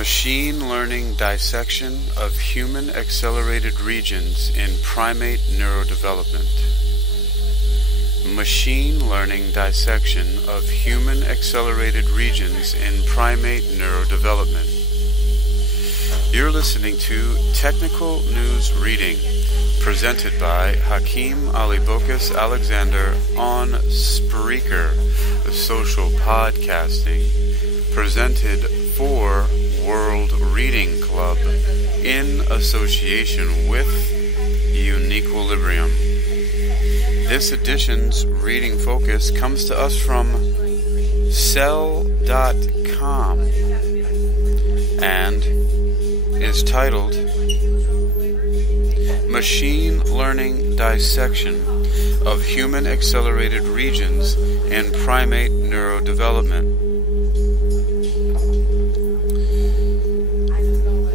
Machine learning dissection of human accelerated regions in primate neurodevelopment. Machine learning dissection of human accelerated regions in primate neurodevelopment. You're listening to Technical News Reading, presented by Hakeem Alibokas Alexander on Spreaker, the social podcasting, presented for World Reading Club in association with UniquilibriuM. This edition's reading focus comes to us from Cell.com and is titled Machine Learning Dissection of Human Accelerated Regions in Primate Neurodevelopment.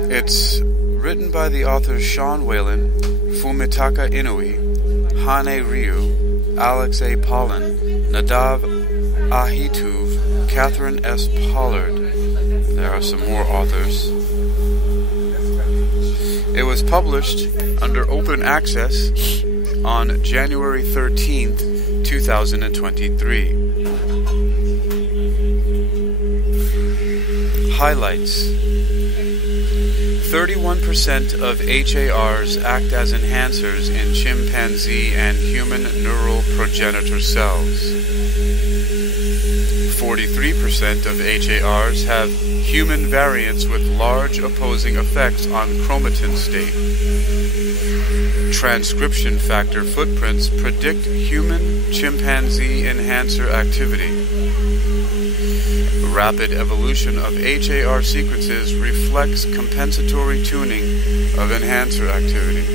It's written by the authors Sean Whalen, Fumitaka Inouye, Hane Ryu, Alex A. Pollan, Nadav Ahituv, Catherine S. Pollard. There are some more authors. It was published under open access on January 13th, 2023. Highlights. 31% of HARs act as enhancers in chimpanzee and human neural progenitor cells. 43% of HARs have human variants with large opposing effects on chromatin state. Transcription factor footprints predict human-chimpanzee enhancer activity. Rapid evolution of HAR sequences reflects compensatory tuning of enhancer activity.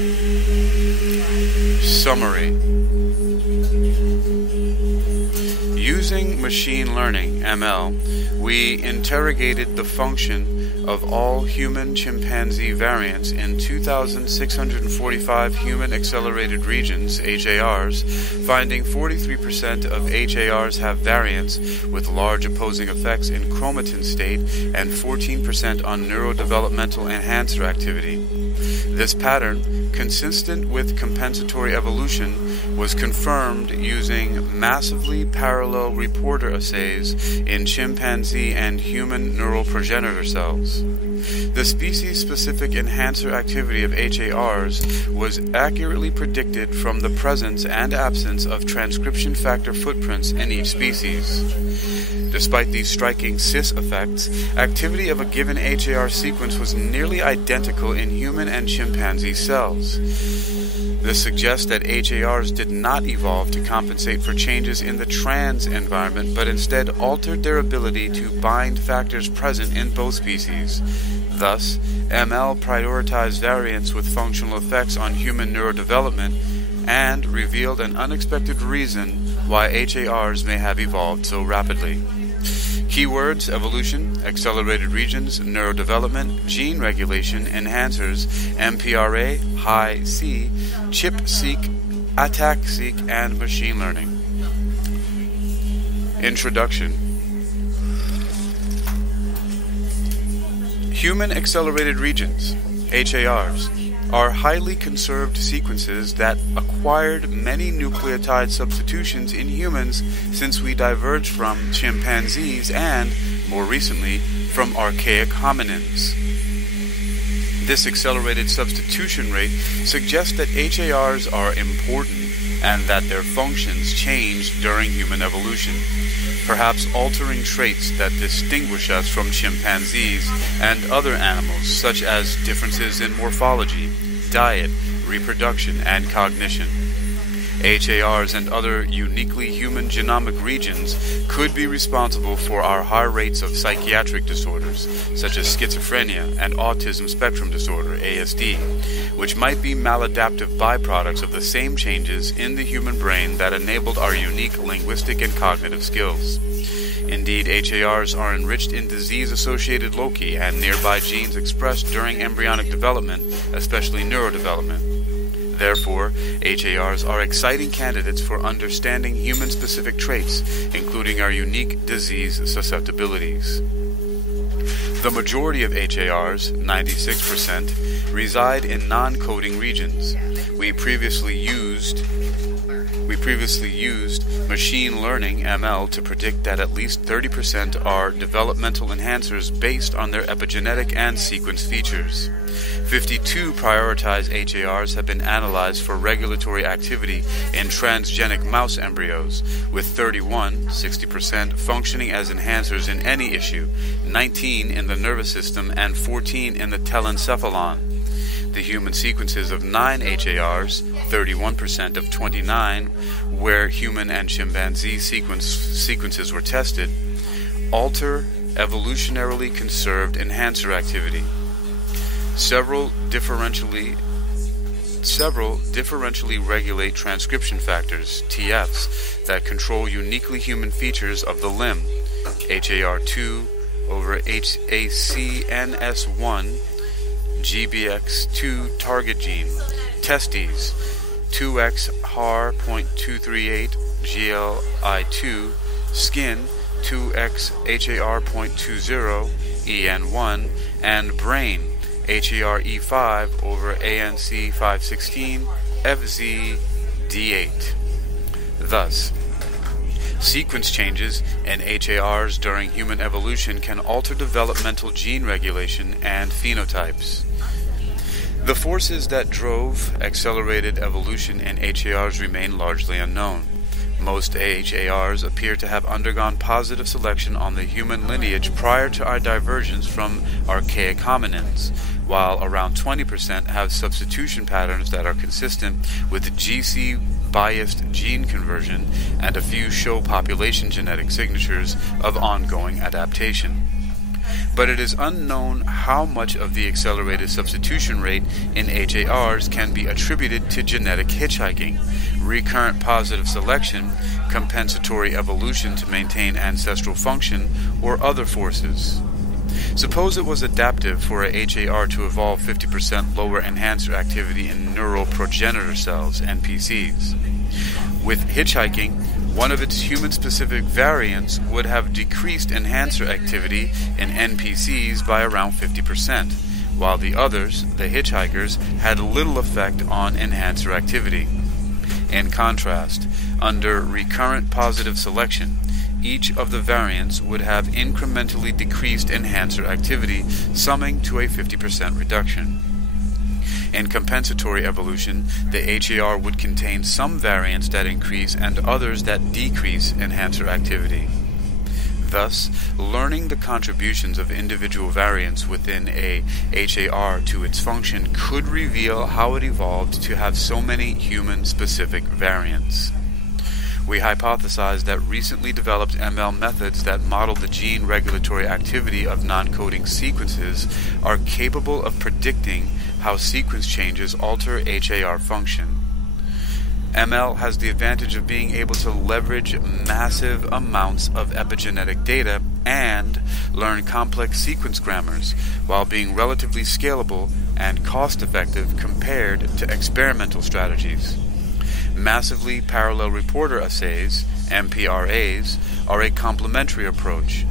Summary. Using machine learning, ML, we interrogated the function of all human-chimpanzee variants in 2,645 human accelerated regions, HARs, finding 43% of HARs have variants with large opposing effects in chromatin state and 14% on neurodevelopmental enhancer activity. This pattern, consistent with compensatory evolution, was confirmed using massively parallel reporter assays in chimpanzee and human neural progenitor cells. The species-specific enhancer activity of HARs was accurately predicted from the presence and absence of transcription factor footprints in each species. Despite these striking cis effects, activity of a given HAR sequence was nearly identical in human and chimpanzee cells. This suggests that HARs did not evolve to compensate for changes in the trans environment, but instead altered their ability to bind factors present in both species. Thus, ML prioritized variants with functional effects on human neurodevelopment and revealed an unexpected reason why HARs may have evolved so rapidly. Keywords: evolution, accelerated regions, neurodevelopment, gene regulation, enhancers, MPRA, high-C, chip-seq, attack-seq, and machine learning. Introduction. Human accelerated regions, HARs, are highly conserved sequences that acquired many nucleotide substitutions in humans since we diverged from chimpanzees and, more recently, from archaic hominins. This accelerated substitution rate suggests that HARs are important and that their functions changed during human evolution, perhaps altering traits that distinguish us from chimpanzees and other animals, such as differences in morphology, diet, reproduction, and cognition. HARs and other uniquely human genomic regions could be responsible for our high rates of psychiatric disorders, such as schizophrenia and autism spectrum disorder, ASD, which might be maladaptive byproducts of the same changes in the human brain that enabled our unique linguistic and cognitive skills. Indeed, HARs are enriched in disease-associated loci and nearby genes expressed during embryonic development, especially neurodevelopment. Therefore, HARs are exciting candidates for understanding human-specific traits, including our unique disease susceptibilities. The majority of HARs, 96%, reside in non-coding regions. We previously used machine learning ML to predict that at least 30% are developmental enhancers based on their epigenetic and sequence features. 52 prioritized HARs have been analyzed for regulatory activity in transgenic mouse embryos, with 31, 60%, functioning as enhancers in any issue, 19 in the nervous system, and 14 in the telencephalon. The human sequences of 9 HARs, 31% of 29, where human and chimpanzee sequences were tested, alter evolutionarily conserved enhancer activity. Several differentially regulate transcription factors, TFs, that control uniquely human features of the limb, HAR2 over HACNS1, GBX2 target gene, testes, 2X HAR.238 GLI2, skin, 2X HAR.20 EN1, and brain, HARE5 over ANC516 FZD8. Thus, sequence changes in HARs during human evolution can alter developmental gene regulation and phenotypes. The forces that drove accelerated evolution in HARs remain largely unknown. Most HARs appear to have undergone positive selection on the human lineage prior to our divergence from archaic hominins, while around 20% have substitution patterns that are consistent with GC-biased gene conversion, and a few show population genetic signatures of ongoing adaptation. But it is unknown how much of the accelerated substitution rate in HARs can be attributed to genetic hitchhiking, recurrent positive selection, compensatory evolution to maintain ancestral function, or other forces. Suppose it was adaptive for a HAR to evolve 50% lower enhancer activity in neural progenitor cells, NPCs. With hitchhiking, one of its human-specific variants would have decreased enhancer activity in NPCs by around 50%, while the others, the hitchhikers, had little effect on enhancer activity. In contrast, under recurrent positive selection, each of the variants would have incrementally decreased enhancer activity, summing to a 50% reduction. In compensatory evolution, the HAR would contain some variants that increase and others that decrease enhancer activity. Thus, learning the contributions of individual variants within a HAR to its function could reveal how it evolved to have so many human-specific variants. We hypothesize that recently developed ML methods that model the gene regulatory activity of non-coding sequences are capable of predicting how sequence changes alter HAR function. ML has the advantage of being able to leverage massive amounts of epigenetic data and learn complex sequence grammars while being relatively scalable and cost-effective compared to experimental strategies. Massively parallel reporter assays, MPRAs, are a complementary approach.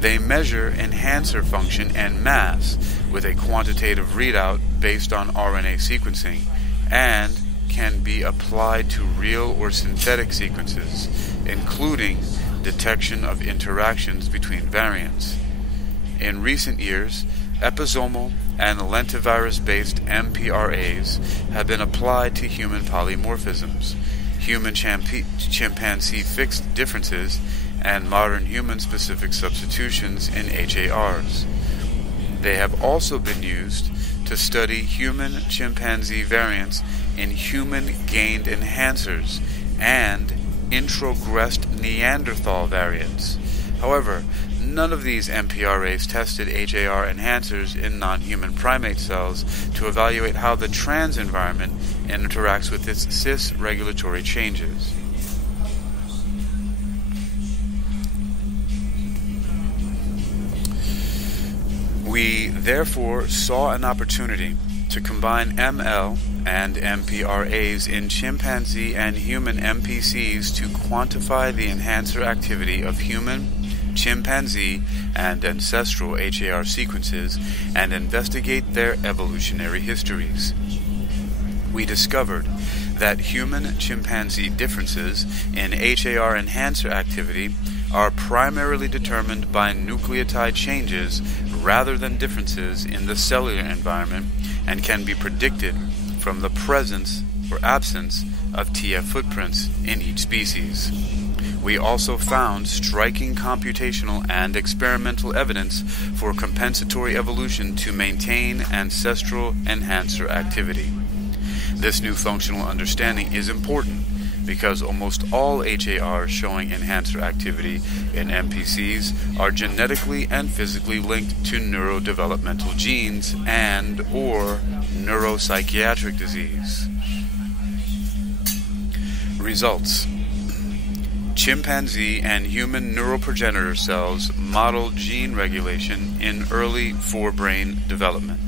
They measure enhancer function and mass with a quantitative readout based on RNA sequencing and can be applied to real or synthetic sequences, including detection of interactions between variants. In recent years, episomal and lentivirus-based MPRAs have been applied to human polymorphisms, human-chimpanzee fixed differences, and modern human-specific substitutions in HARs. They have also been used to study human-chimpanzee variants in human-gained enhancers and introgressed Neanderthal variants. However, none of these MPRAs tested HAR enhancers in non-human primate cells to evaluate how the trans environment interacts with its cis regulatory changes. We therefore saw an opportunity to combine ML and MPRAs in chimpanzee and human MPCs to quantify the enhancer activity of human, chimpanzee and ancestral HAR sequences and investigate their evolutionary histories. We discovered that human-chimpanzee differences in HAR enhancer activity are primarily determined by nucleotide changes rather than differences in the cellular environment and can be predicted from the presence or absence of TF footprints in each species. We also found striking computational and experimental evidence for compensatory evolution to maintain ancestral enhancer activity. This new functional understanding is important because almost all HARs showing enhancer activity in NPCs are genetically and physically linked to neurodevelopmental genes and or neuropsychiatric disease. Results. Chimpanzee and human neural progenitor cells model gene regulation in early forebrain development.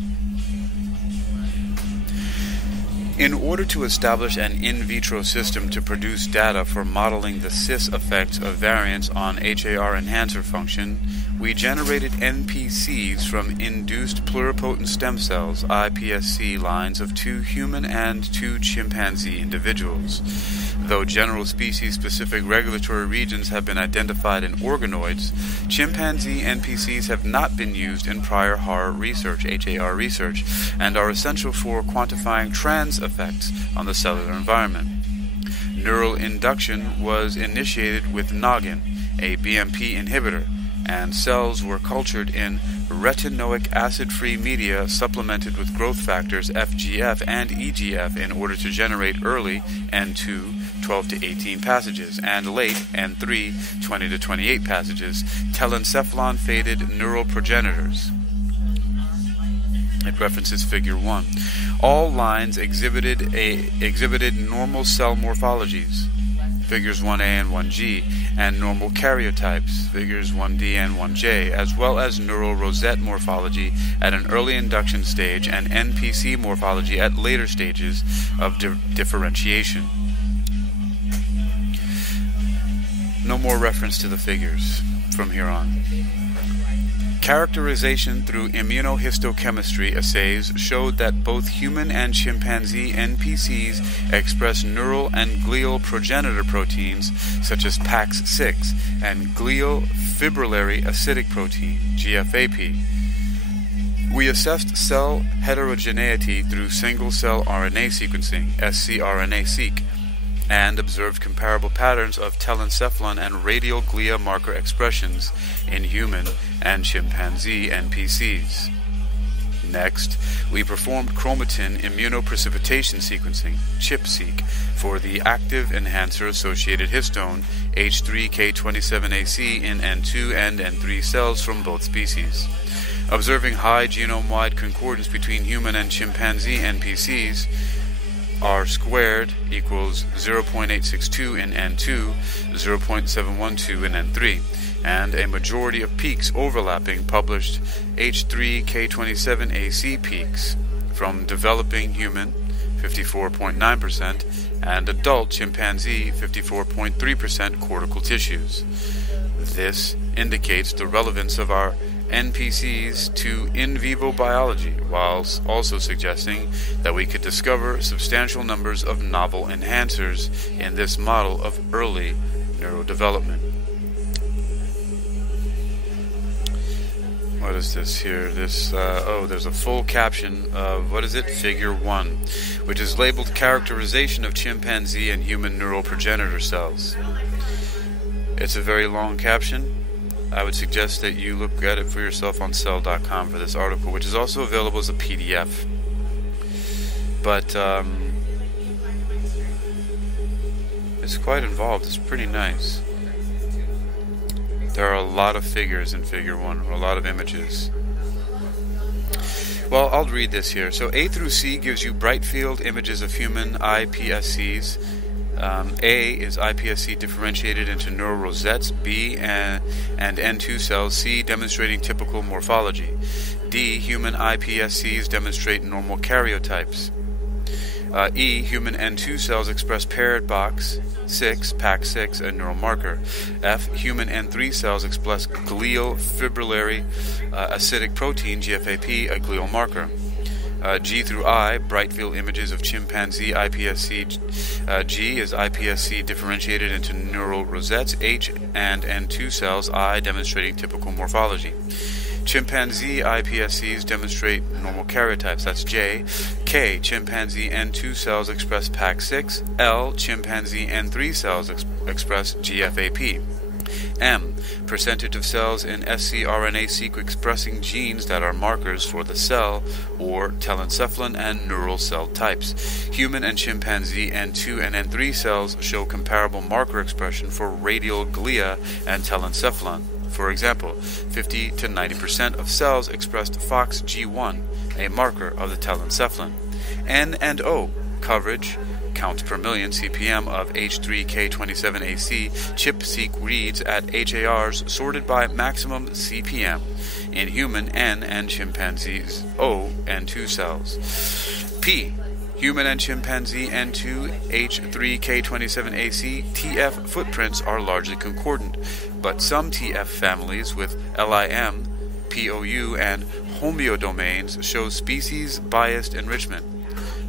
In order to establish an in vitro system to produce data for modeling the cis effects of variants on HAR enhancer function, we generated NPCs from induced pluripotent stem cells, iPSC lines of 2 human and 2 chimpanzee individuals. Though general species-specific regulatory regions have been identified in organoids, chimpanzee NPCs have not been used in prior HAR research, and are essential for quantifying trans effects on the cellular environment. Neural induction was initiated with noggin, a BMP inhibitor, and cells were cultured in retinoic acid-free media supplemented with growth factors FGF and EGF in order to generate early N2 12 to 18 passages and late N3 20 to 28 passages telencephalon-fated neural progenitors. It references figure 1. All lines exhibited normal cell morphologies, figures 1A and 1G, and normal karyotypes, figures 1D and 1J, as well as neural rosette morphology at an early induction stage and NPC morphology at later stages of differentiation. No more reference to the figures from here on. Characterization through immunohistochemistry assays showed that both human and chimpanzee NPCs express neural and glial progenitor proteins such as PAX6 and glial fibrillary acidic protein, GFAP. We assessed cell heterogeneity through single-cell RNA sequencing, scRNA-seq, and observed comparable patterns of telencephalon and radial glia marker expressions in human and chimpanzee NPCs. Next, we performed chromatin immunoprecipitation sequencing, ChIP-seq, for the active enhancer-associated histone H3K27AC in N2 and N3 cells from both species. Observing high genome-wide concordance between human and chimpanzee NPCs, R squared equals 0.862 in N2, 0.712 in N3, and a majority of peaks overlapping published H3K27AC peaks from developing human, 54.9%, and adult chimpanzee, 54.3% cortical tissues. This indicates the relevance of our NPCs to in vivo biology, whilst also suggesting that we could discover substantial numbers of novel enhancers in this model of early neurodevelopment. What is this here? There's a full caption of, Figure 1, which is labeled Characterization of Chimpanzee and Human Neural Progenitor Cells. It's a very long caption. I would suggest that you look at it for yourself on cell.com for this article, which is also available as a PDF. But it's quite involved. It's pretty nice. There are a lot of figures in Figure 1, or a lot of images. Well, I'll read this here. So A through C gives you bright field images of human iPSCs. A is iPSC differentiated into neural rosettes, B and N2 cells, C demonstrating typical morphology. D, human iPSCs demonstrate normal karyotypes. E. Human N2 cells express paired box6, PAC6, a neural marker. F. Human N3 cells express glial fibrillary acidic protein, GFAP, a glial marker. G through I, bright field images of chimpanzee iPSC. G is iPSC differentiated into neural rosettes. H and N2 cells, I, demonstrating typical morphology. Chimpanzee iPSCs demonstrate normal karyotypes. That's J. K. Chimpanzee N2 cells express PAC6. L. Chimpanzee N3 cells express GFAP. M. Percentage of cells in scRNA-seq expressing genes that are markers for the cell or telencephalon and neural cell types. Human and chimpanzee N2 and N3 cells show comparable marker expression for radial glia and telencephalon. For example, 50 to 90% of cells expressed FOXG1, a marker of the telencephalon. N and O, coverage, counts per million CPM of H3K27AC chip-seq reads at HARs sorted by maximum CPM in human N and chimpanzees O and 2 cells. P. Human and chimpanzee N2 H3K27AC TF footprints are largely concordant, but some TF families with LIM, POU, and homeodomains show species-biased enrichment.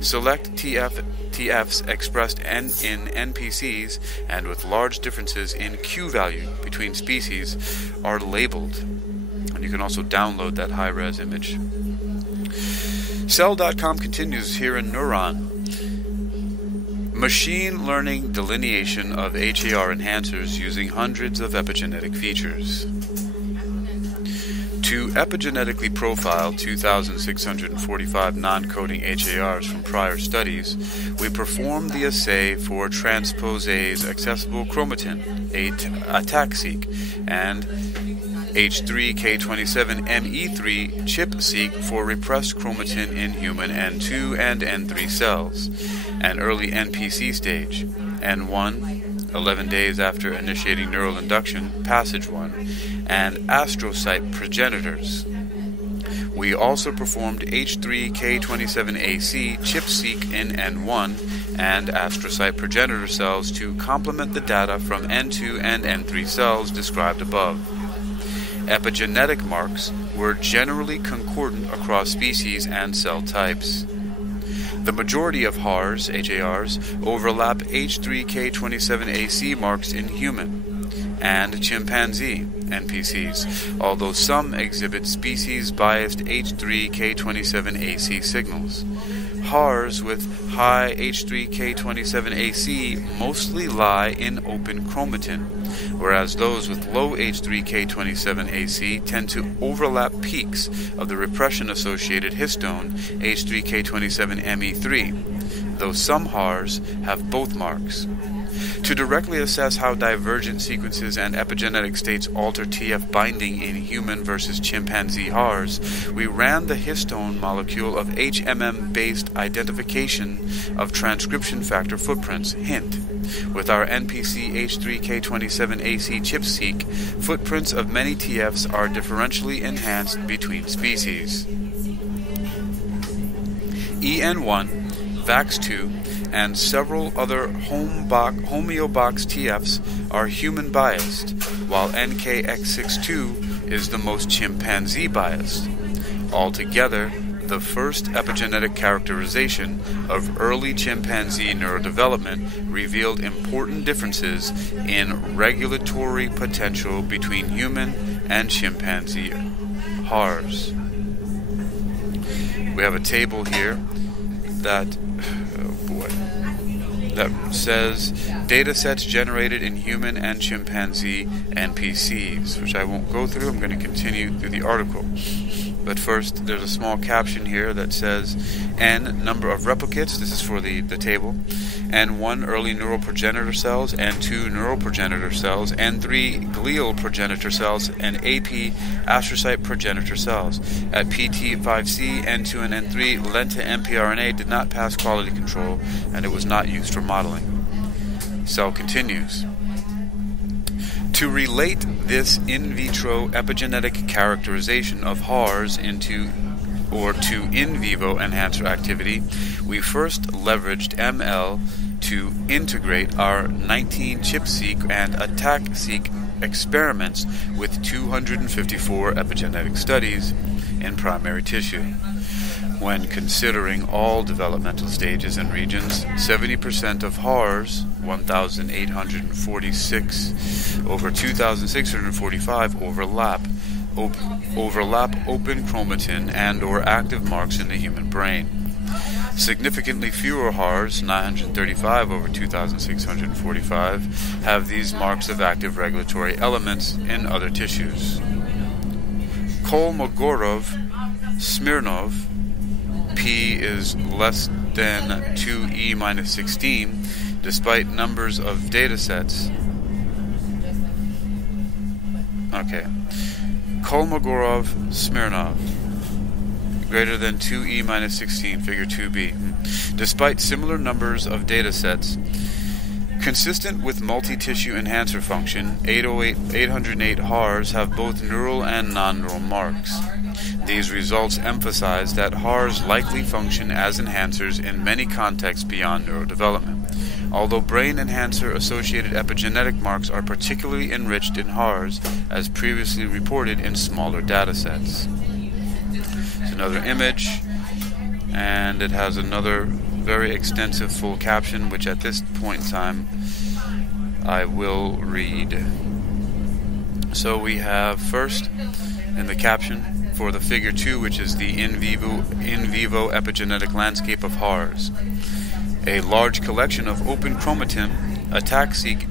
Select TFs expressed in NPCs and with large differences in Q value between species are labeled. And you can also download that high-res image. Cell.com continues here in Neuron. Machine learning delineation of HAR enhancers using hundreds of epigenetic features. To epigenetically profile 2,645 non-coding HARs from prior studies, we performed the assay for transposase accessible chromatin, ATAC-seq, and H3K27ME3 chip-seq for repressed chromatin in human N2 and N3 cells, an early NPC stage, N1, 11 days after initiating neural induction, passage 1, and astrocyte progenitors. We also performed H3K27AC chip-seq in N1 and astrocyte progenitor cells to complement the data from N2 and N3 cells described above. Epigenetic marks were generally concordant across species and cell types. The majority of HARs, overlap H3K27AC marks in human and chimpanzee NPCs, although some exhibit species-biased H3K27AC signals. HARs with high H3K27AC mostly lie in open chromatin, whereas those with low H3K27AC tend to overlap peaks of the repression-associated histone H3K27ME3, though some HARs have both marks. To directly assess how divergent sequences and epigenetic states alter TF binding in human versus chimpanzee HARs, we ran the histone molecule of HMM-based identification of transcription factor footprints, HINT. With our NPC H3K27AC chip-seq, footprints of many TFs are differentially enhanced between species. EN1, VAX2, and several other homeobox TFs are human-biased, while NKX62 is the most chimpanzee-biased. Altogether, the first epigenetic characterization of early chimpanzee neurodevelopment revealed important differences in regulatory potential between human and chimpanzee HARs. We have a table here that says data sets generated in human and chimpanzee NPCs, which I won't go through. I'm going to continue through the article. But first, there's a small caption here that says N number of replicates, this is for the table, N1 early neural progenitor cells, N2 neural progenitor cells, N3 glial progenitor cells, and AP astrocyte progenitor cells. At PT5C, N2 and N3 lenta mPRNA did not pass quality control, and it was not used for modeling. Cell continues. To relate this in vitro epigenetic characterization of HARs into or to in vivo enhancer activity, we first leveraged ML to integrate our 19 ChIP-seq and ATTAC-seq experiments with 254 epigenetic studies in primary tissue. When considering all developmental stages and regions, 70% of HARs, 1,846 over 2,645, overlap open chromatin and or active marks in the human brain. Significantly fewer HARs, 935 over 2,645, have these marks of2 elements in other tissues. Kolmogorov-Smirnov, P is less than 2e minus 16, despite numbers of datasets. Okay. Kolmogorov-Smirnov, greater than 2e minus 16, figure 2b. Despite similar numbers of datasets, consistent with multi-tissue enhancer function, 808 HARs have both neural and non-neural marks. These results emphasize that HARs likely function as enhancers in many contexts beyond neurodevelopment, although brain enhancer-associated epigenetic marks are particularly enriched in HARs, as previously reported in smaller datasets. It's another image, and it has another very extensive full caption, which at this point in time I will read. So we have first in the caption for the figure 2, which is the in vivo epigenetic landscape of HARs. A large collection of open chromatin, ATTAC-seq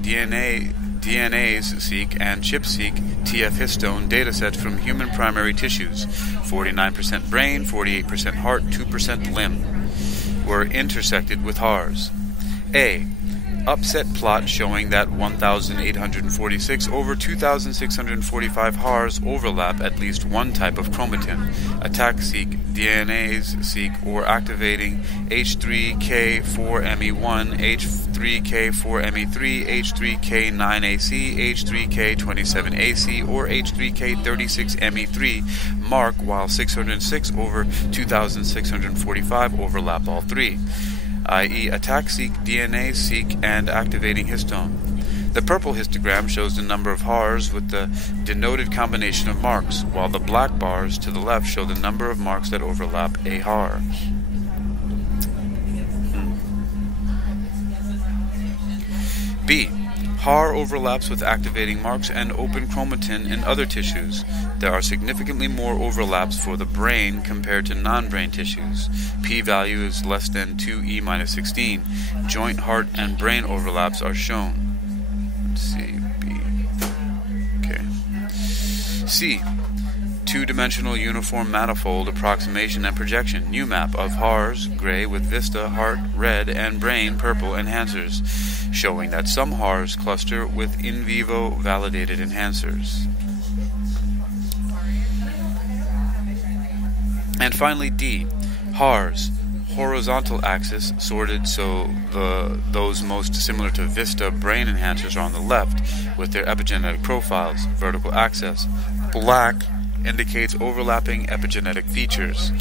DNase-seq, and ChIP-seq TF histone datasets from human primary tissues, 49% brain, 48% heart, 2% limb, were intersected with HARs. A. Upset plot showing that 1,846 over 2,645 HARs overlap at least one type of chromatin, ATTAC-seq, DNase-seq, or activating H3K4ME1, H3K4ME3, H3K9AC, H3K27AC, or H3K36ME3 mark, while 606 over 2,645 overlap all three, i.e. ATTAC-seq, DNase-seq, and activating histone. The purple histogram shows the number of HARs with the denoted combination of marks, while the black bars to the left show the number of marks that overlap a HAR. B. HAR overlaps with activating marks and open chromatin in other tissues. There are significantly more overlaps for the brain compared to non-brain tissues. P-value is less than 2e minus 16. Joint, heart, and brain overlaps are shown. Let's see, B. Okay. C. Two-dimensional uniform manifold approximation and projection, UMAP, of HARs, gray, with VISTA, heart, red, and brain, purple, enhancers, showing that some HARs cluster with in vivo validated enhancers. And finally, D. HARs, horizontal axis, sorted so those most similar to VISTA brain enhancers are on the left, with their epigenetic profiles, vertical axis. Black indicates overlapping epigenetic features.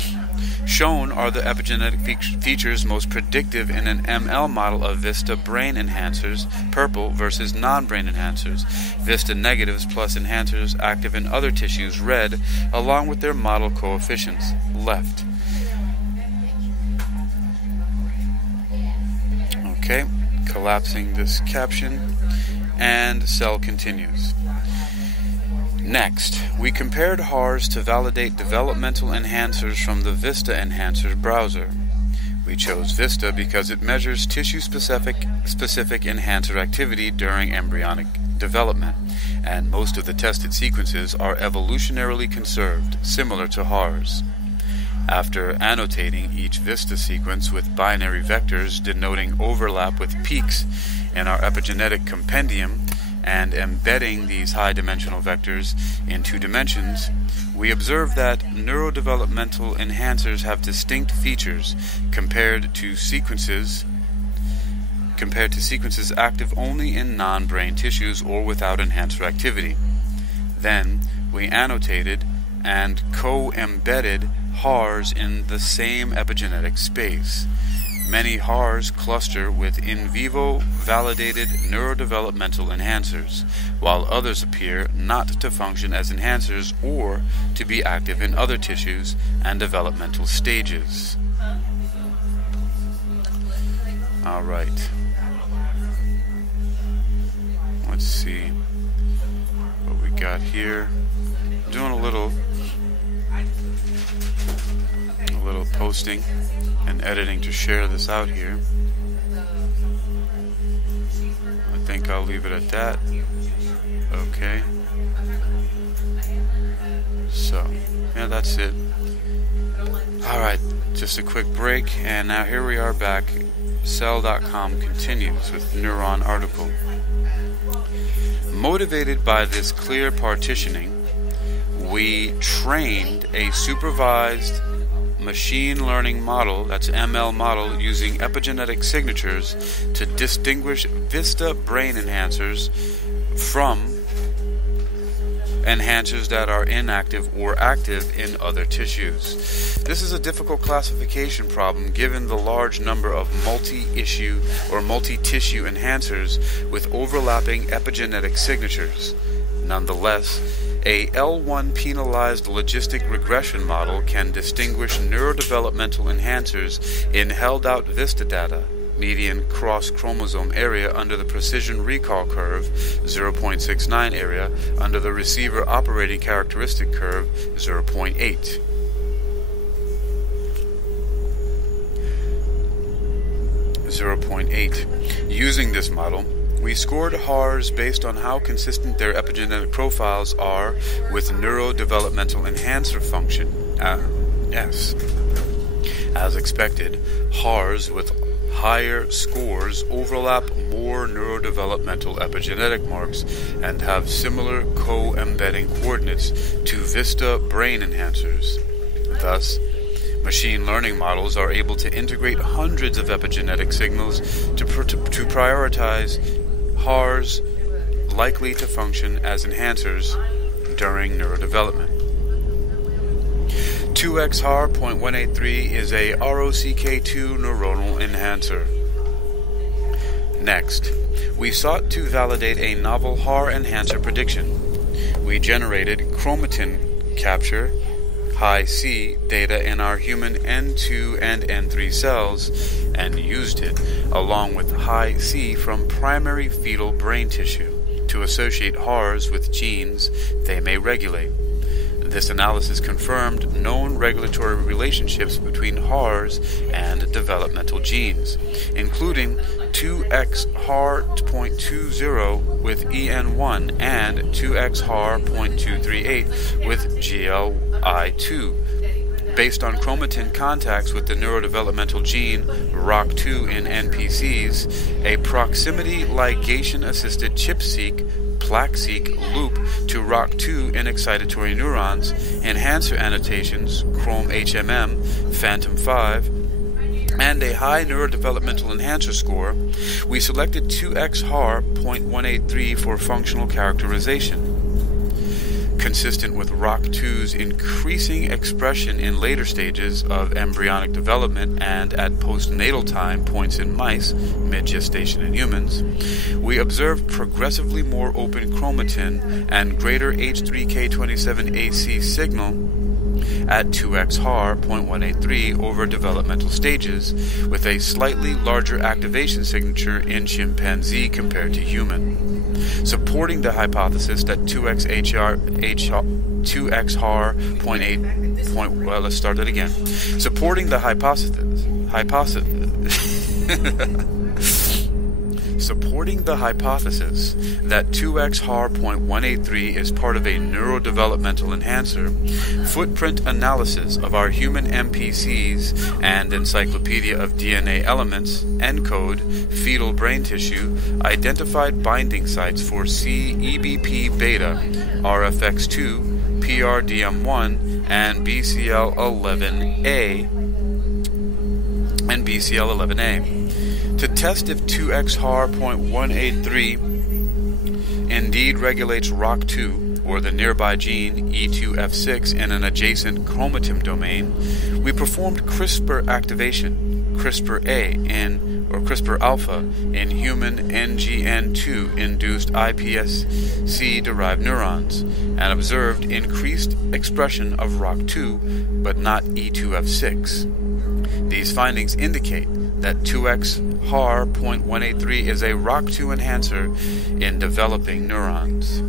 Shown are the epigenetic features most predictive in an ML model of VISTA brain enhancers, purple, versus non-brain enhancers, VISTA negatives plus enhancers active in other tissues, red, along with their model coefficients, left. Okay, collapsing this caption, and cell continues. Next, we compared HARs to validate developmental enhancers from the VISTA enhancers browser. We chose VISTA because it measures tissue-specific enhancer activity during embryonic development, and most of the tested sequences are evolutionarily conserved, similar to HARs. After annotating each VISTA sequence with binary vectors denoting overlap with peaks in our epigenetic compendium, and embedding these high-dimensional vectors in 2 dimensions, we observe that neurodevelopmental enhancers have distinct features compared to sequences active only in non-brain tissues or without enhancer activity. Then we annotated and co-embedded HARs in the same epigenetic space. Many HARs cluster with in vivo validated neurodevelopmental enhancers, while others appear not to function as enhancers or to be active in other tissues and developmental stages. All right. Let's see what we got here. I'm doing a little posting and editing to share this out here. I think I'll leave it at that. Okay. So, yeah, that's it. Alright, just a quick break, and now here we are back. Cell.com continues with Neuron article. Motivated by this clear partitioning, we trained a supervised machine learning model, that's ML model, using epigenetic signatures to distinguish VISTA brain enhancers from enhancers that are inactive or active in other tissues. This is a difficult classification problem given the large number of multi-issue or multi-tissue enhancers with overlapping epigenetic signatures. Nonetheless, a L1 penalized logistic regression model can distinguish neurodevelopmental enhancers in held-out VISTA data, median cross-chromosome area under the precision recall curve, 0.69 area, under the receiver operating characteristic curve, 0.8. Using this model, we scored HARs based on how consistent their epigenetic profiles are with neurodevelopmental enhancer function, S. As expected, HARs with higher scores overlap more neurodevelopmental epigenetic marks and have similar co-embedding coordinates to VISTA brain enhancers. Thus, machine learning models are able to integrate hundreds of epigenetic signals to prioritize HARs likely to function as enhancers during neurodevelopment. 2X-HAR.183 is a ROCK2 neuronal enhancer. Next, we sought to validate a novel HAR enhancer prediction. We generated chromatin capture high C data in our human N2 and N3 cells and used it, along with high C from primary fetal brain tissue, to associate HARs with genes they may regulate. This analysis confirmed known regulatory relationships between HARs and developmental genes, including 2X-HAR.20 with EN1 and 2X-HAR.238 with GLI2. Based on chromatin contacts with the neurodevelopmental gene ROCK2 in NPCs, a proximity ligation-assisted chip-seq plaque-seq loop to ROCK2 in excitatory neurons, enhancer annotations, chrome-HMM, phantom-5, and a high neurodevelopmental enhancer score, we selected 2X-HAR.183 for functional characterization. Consistent with ROCK2's increasing expression in later stages of embryonic development and at postnatal time points in mice, mid-gestation in humans, we observed progressively more open chromatin and greater H3K27AC signal at 2X-HAR.183 over developmental stages, with a slightly larger activation signature in chimpanzee compared to human, supporting the hypothesis that 2X-HAR.8. Well, let's start that again. Supporting the supporting the hypothesis that 2X-HAR.183 is part of a neurodevelopmental enhancer, footprint analysis of our human MPCs and Encyclopedia of DNA Elements, ENCODE, fetal brain tissue, identified binding sites for CEBP-beta, RFX2, PRDM1, and BCL11A, and BCL11A. To test if 2X-HAR.183 indeed regulates ROCK2, or the nearby gene E2F6 in an adjacent chromatin domain, we performed CRISPR activation, CRISPR-A or CRISPR-alpha in human NGN2-induced iPSC-derived neurons, and observed increased expression of ROCK2, but not E2F6. These findings indicate that 2X HAR .183 is a ROCK2 enhancer in developing neurons.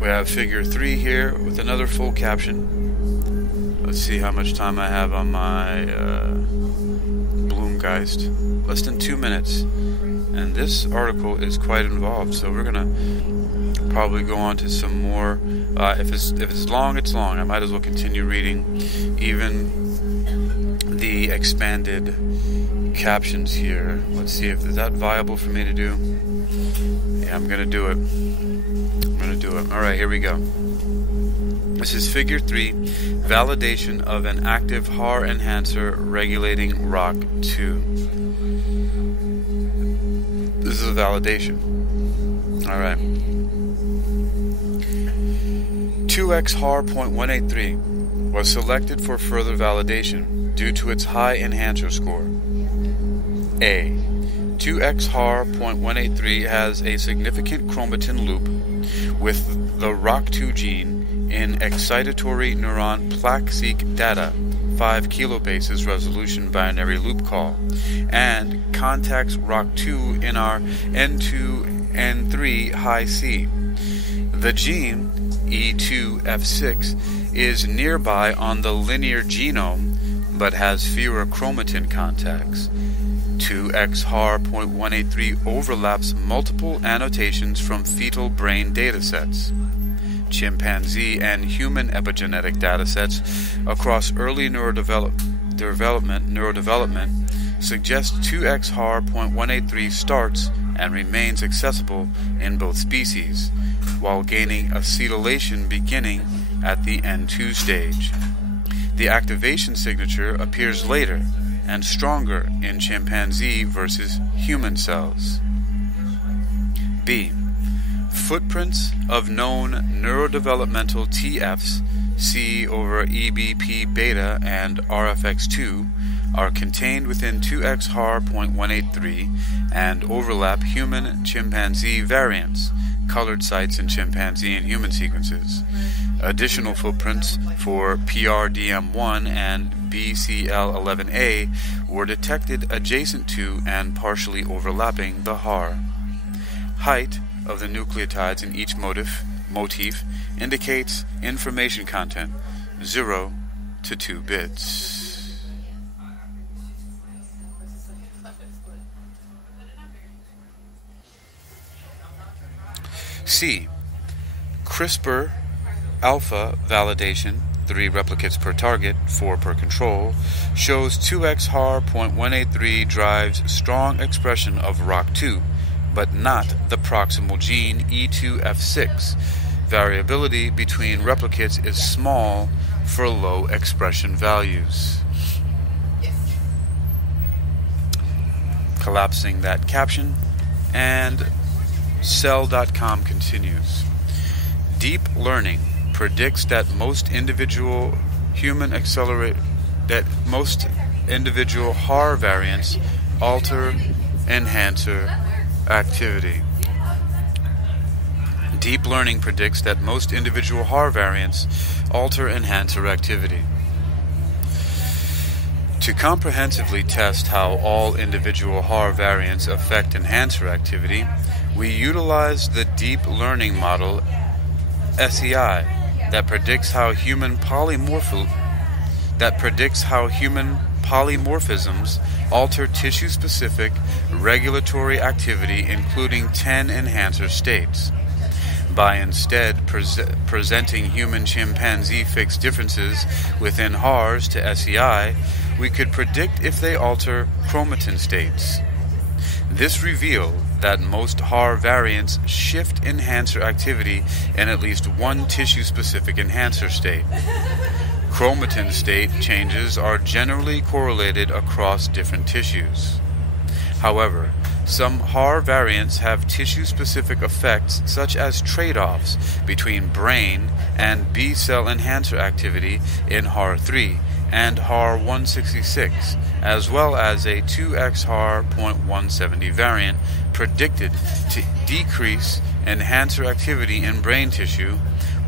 We have figure 3 here with another full caption. Let's see how much time I have on my Bloomgeist. Less than 2 minutes. And this article is quite involved, so we're going to probably go on to some more. If it's long, it's long. I might as well continue reading even the expanded captions here. Let's see if is that viable for me to do. Yeah, I'm gonna do it. Alright, here we go. This is figure 3, validation of an active HAR enhancer regulating ROCK2. This is a validation. Alright. 2X HAR .183 was selected for further validation due to its high enhancer score. A. 2X HAR .183 has a significant chromatin loop with the ROCK2 gene in excitatory neuron plaque-seq data, 5 kilobases resolution binary loop call, and contacts ROCK2 in our N2, N3 high C. The gene, E2F6, is nearby on the linear genome, but has fewer chromatin contacts. 2X HAR .183 overlaps multiple annotations from fetal brain datasets, chimpanzee and human epigenetic datasets across early neurodevelopment suggests 2X HAR .183 starts and remains accessible in both species, while gaining acetylation beginning at the N2 stage. The activation signature appears later and stronger in chimpanzee versus human cells. B. Footprints of known neurodevelopmental TFs, C over EBP beta and RFX2, are contained within 2X HAR .183 and overlap human-chimpanzee variants, colored sites in chimpanzee and human sequences. Additional footprints for PRDM1 and BCL11A were detected adjacent to and partially overlapping the HAR. Height of the nucleotides in each motif indicates information content 0 to 2 bits. C. CRISPR alpha validation, 3 replicates per target, 4 per control, shows 2X HAR .183 drives strong expression of ROCK2, but not the proximal gene E2F6. Variability between replicates is small for low expression values. Collapsing that caption, and Cell.com continues. Deep learning predicts that most individual HAR variants alter enhancer activity. Deep learning predicts that most individual HAR variants alter enhancer activity. To comprehensively test how all individual HAR variants affect enhancer activity, we utilize the deep learning model SEI that predicts how human polymorphisms alter tissue-specific regulatory activity, including 10 enhancer states. By instead presenting human-chimpanzee fixed differences within HARs to SEI, we could predict if they alter chromatin states. This revealed that most HAR variants shift enhancer activity in at least one tissue-specific enhancer state. Chromatin state changes are generally correlated across different tissues. However, Some HAR variants have tissue-specific effects such as trade-offs between brain and B-cell enhancer activity in HAR3 and HAR166, as well as a 2x HAR.170 variant predicted to decrease enhancer activity in brain tissue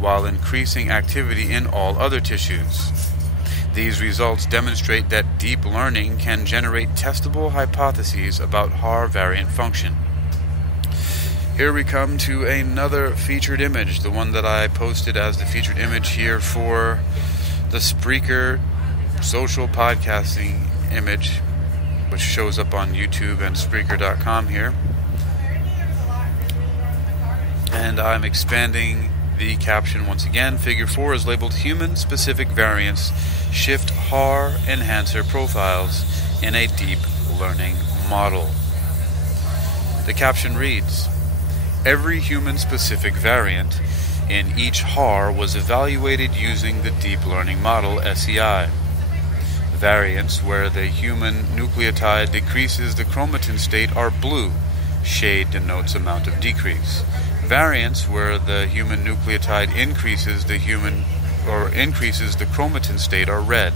while increasing activity in all other tissues. These results demonstrate that deep learning can generate testable hypotheses about HAR variant function. Here we come to another featured image, the one that I posted as the featured image here for the Spreaker social podcasting image, which shows up on YouTube and Spreaker.com here. And I'm expanding the caption once again. Figure 4 is labeled Human-Specific Variants Shift HAR Enhancer Profiles in a Deep Learning Model. The caption reads, every human-specific variant in each HAR was evaluated using the Deep Learning Model, SEI. Variants where the human nucleotide decreases the chromatin state are blue. Shade denotes amount of decrease. Variants where the human nucleotide increases the chromatin state are red,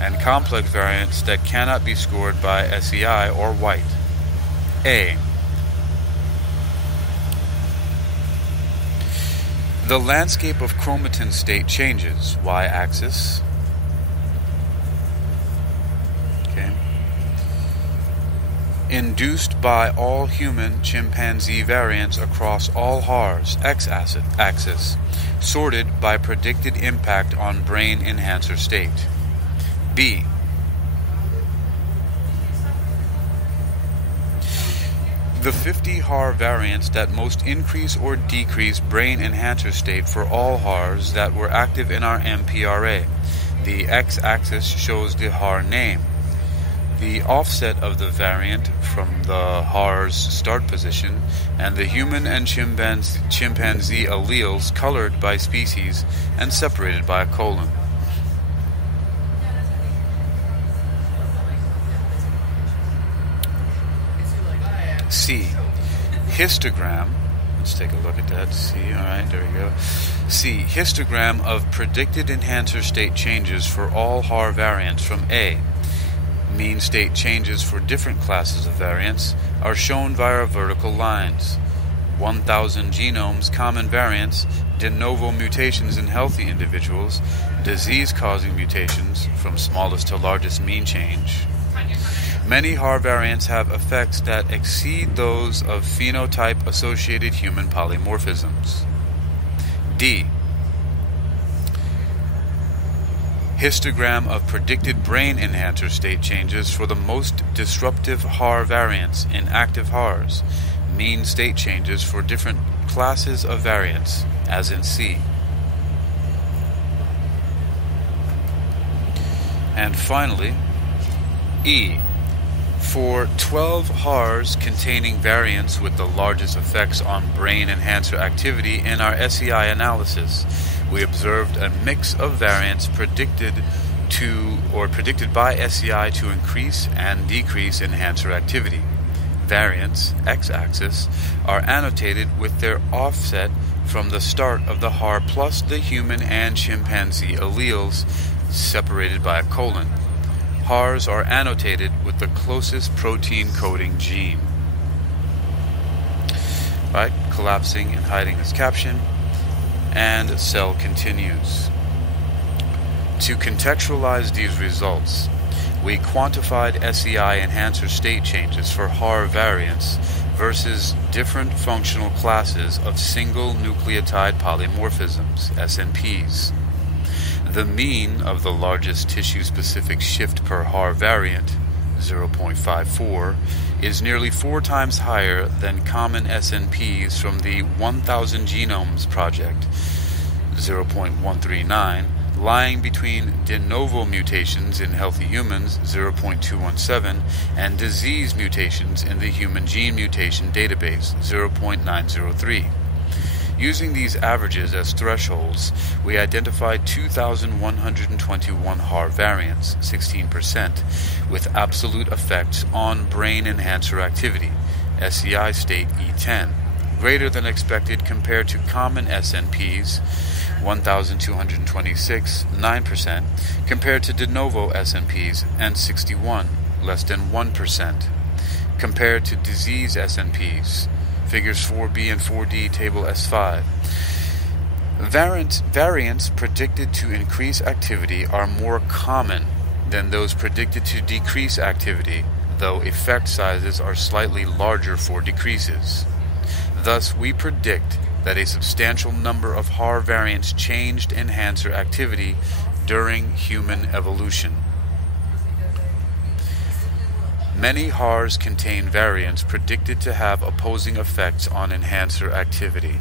and complex variants that cannot be scored by SEI or white. A. The landscape of chromatin state changes, y-axis. Induced by all human-chimpanzee variants across all HARs, x-axis, sorted by predicted impact on brain enhancer state. B. The 50 HAR variants that most increase or decrease brain enhancer state for all HARs that were active in our MPRA. The x-axis shows the HAR name. The offset of the variant from the HAR's start position, and the human and chimpanzee alleles colored by species and separated by a colon. C. Histogram. Let's take a look at that. C. Alright, there we go. C. Histogram of predicted enhancer state changes for all HAR variants from A. Mean state changes for different classes of variants are shown via vertical lines. 1,000 genomes, common variants, de novo mutations in healthy individuals, disease-causing mutations, from smallest to largest mean change. Many HAR variants have effects that exceed those of phenotype-associated human polymorphisms. D. Histogram of predicted brain enhancer state changes for the most disruptive HAR variants in active HARs. Mean state changes for different classes of variants, as in C. And finally, E. For 12 HARs containing variants with the largest effects on brain enhancer activity in our SEI analysis, we observed a mix of variants predicted by SEI to increase and decrease enhancer activity. Variants, x-axis, are annotated with their offset from the start of the HAR plus the human and chimpanzee alleles, separated by a colon. HARs are annotated with the closest protein coding gene. Right, collapsing and hiding this caption. And cell continues. To contextualize these results, we quantified SEI enhancer state changes for HAR variants versus different functional classes of single nucleotide polymorphisms, SNPs. The mean of the largest tissue-specific shift per HAR variant, 0.54, is nearly 4 times higher than common SNPs from the 1,000 Genomes Project, 0.139, lying between de novo mutations in healthy humans, 0.217, and disease mutations in the Human Gene Mutation Database, 0.903. Using these averages as thresholds, we identified 2,121 HAR variants, 16%, with absolute effects on brain enhancer activity, SEI state E10, greater than expected compared to common SNPs, 1,226, 9%, compared to de novo SNPs, N61, less than 1%, compared to disease SNPs, figures 4b and 4d, table S5. Variants predicted to increase activity are more common than those predicted to decrease activity, though effect sizes are slightly larger for decreases. Thus, we predict that a substantial number of HAR variants changed enhancer activity during human evolution. Many HARs contain variants predicted to have opposing effects on enhancer activity.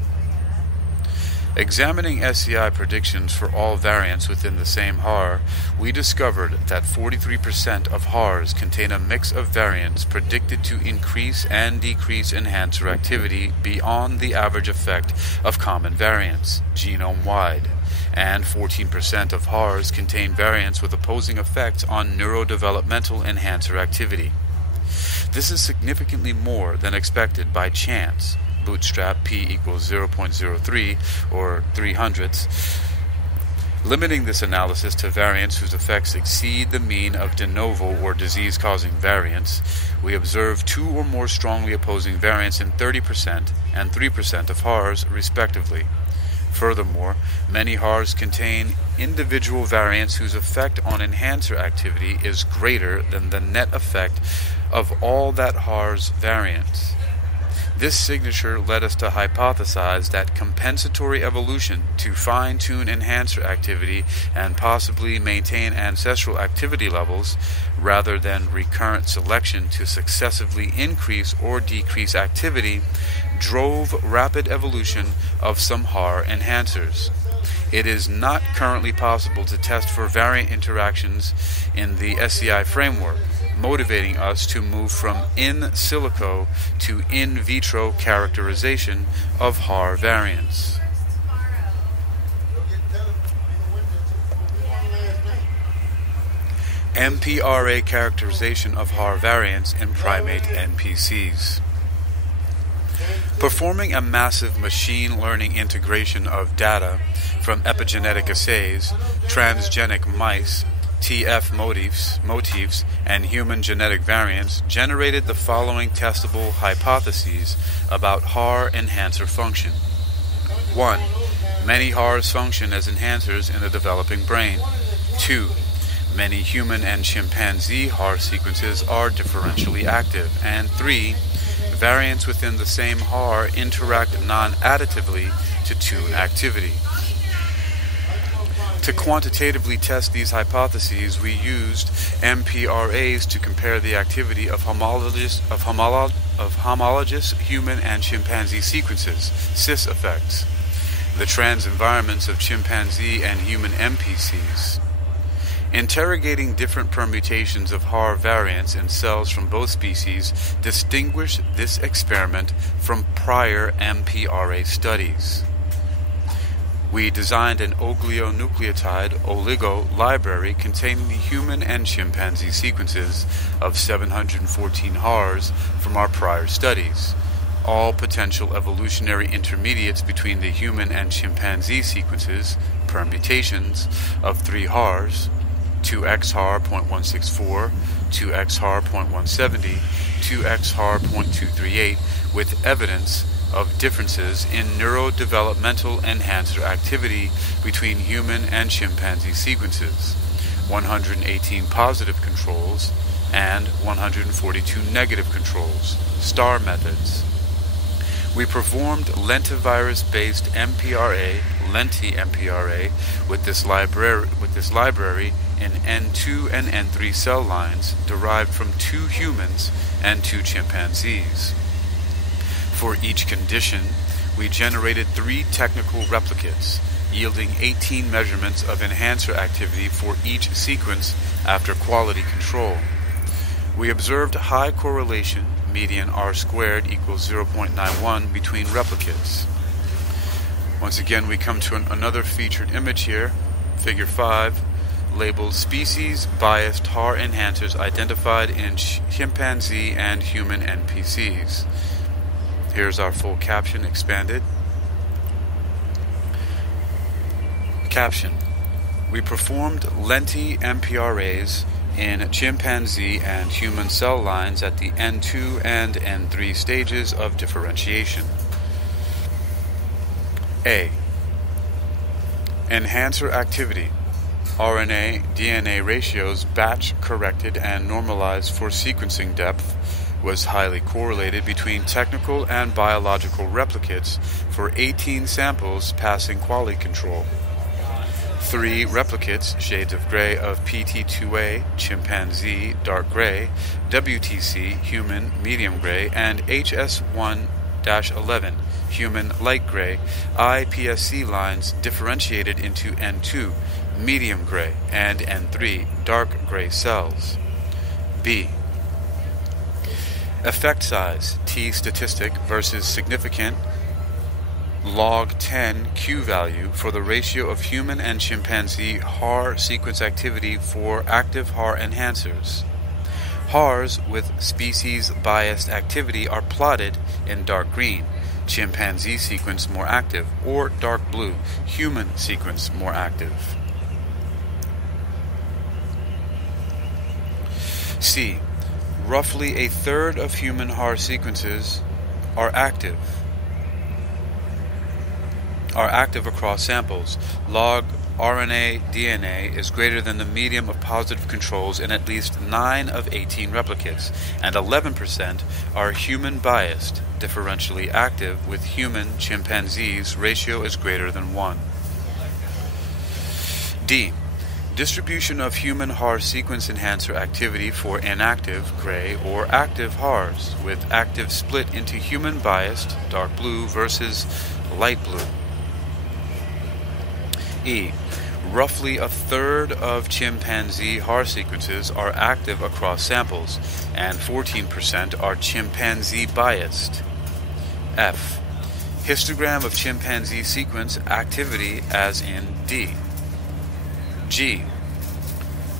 Examining SEI predictions for all variants within the same HAR, we discovered that 43% of HARs contain a mix of variants predicted to increase and decrease enhancer activity beyond the average effect of common variants, genome-wide, and 14% of HARs contain variants with opposing effects on neurodevelopmental enhancer activity. This is significantly more than expected by chance. Bootstrap p equals 0.03 or 300ths. Limiting this analysis to variants whose effects exceed the mean of de novo or disease-causing variants, we observe 2 or more strongly opposing variants in 30% and 3% of HARs, respectively. Furthermore, many HARs contain individual variants whose effect on enhancer activity is greater than the net effect of all that HAR's variants. This signature led us to hypothesize that compensatory evolution to fine-tune enhancer activity and possibly maintain ancestral activity levels, rather than recurrent selection to successively increase or decrease activity, drove rapid evolution of some HAR enhancers. It is not currently possible to test for variant interactions in the SEI framework, motivating us to move from in silico to in vitro characterization of HAR variants. MPRA characterization of HAR variants in primate NPCs. Performing a massive machine learning integration of data from epigenetic assays, transgenic mice, TF motifs, and human genetic variants generated the following testable hypotheses about HAR enhancer function. 1. Many HARs function as enhancers in the developing brain. 2. Many human and chimpanzee HAR sequences are differentially active. And 3. Variants within the same HAR interact non-additively to tune activity. To quantitatively test these hypotheses, we used MPRAs to compare the activity of homologous human and chimpanzee sequences, cis effects, the trans environments of chimpanzee and human MPCs. Interrogating different permutations of HAR variants in cells from both species distinguished this experiment from prior MPRA studies. We designed an oligonucleotide oligo library containing the human and chimpanzee sequences of 714 HARs from our prior studies, all potential evolutionary intermediates between the human and chimpanzee sequences, permutations of 3 HARs, 2XHAR.164, 2XHAR.170, 2XHAR.238, with evidence of differences in neurodevelopmental enhancer activity between human and chimpanzee sequences, 118 positive controls and 142 negative controls, STAR methods. We performed lentivirus-based MPRA, lenti-MPRA, with this library in N2 and N3 cell lines derived from 2 humans and 2 chimpanzees. For each condition, we generated 3 technical replicates, yielding 18 measurements of enhancer activity for each sequence after quality control. We observed high correlation, median R squared equals 0.91 between replicates. Once again, we come to another featured image here, figure 5, labeled species-biased HAR enhancers identified in chimpanzee and human NPCs. Here's our full caption expanded. Caption: we performed lenti-MPRAs in chimpanzee and human cell lines at the N2 and N3 stages of differentiation. A. Enhancer activity. RNA-DNA ratios batch corrected and normalized for sequencing depth was highly correlated between technical and biological replicates for 18 samples passing quality control. 3 replicates, shades of gray, of PT2A, chimpanzee, dark gray, WTC, human, medium gray, and HS1-11, human, light gray, iPSC lines differentiated into N2, medium gray, and N3, dark gray cells. B. Effect size, T statistic versus significant log 10 Q value for the ratio of human and chimpanzee HAR sequence activity for active HAR enhancers. HARs with species-biased activity are plotted in dark green, chimpanzee sequence more active, or dark blue, human sequence more active. C. Roughly a third of human HAR sequences are active across samples. Log RNA DNA is greater than the median of positive controls in at least 9 of 18 replicates, and 11% are human biased, differentially active with human chimpanzees ratio is greater than 1. D. Distribution of human HAR sequence enhancer activity for inactive, gray, or active HARs, with active split into human biased, dark blue, versus light blue. E. Roughly a third of chimpanzee HAR sequences are active across samples, and 14% are chimpanzee biased. F. Histogram of chimpanzee sequence activity as in D. G.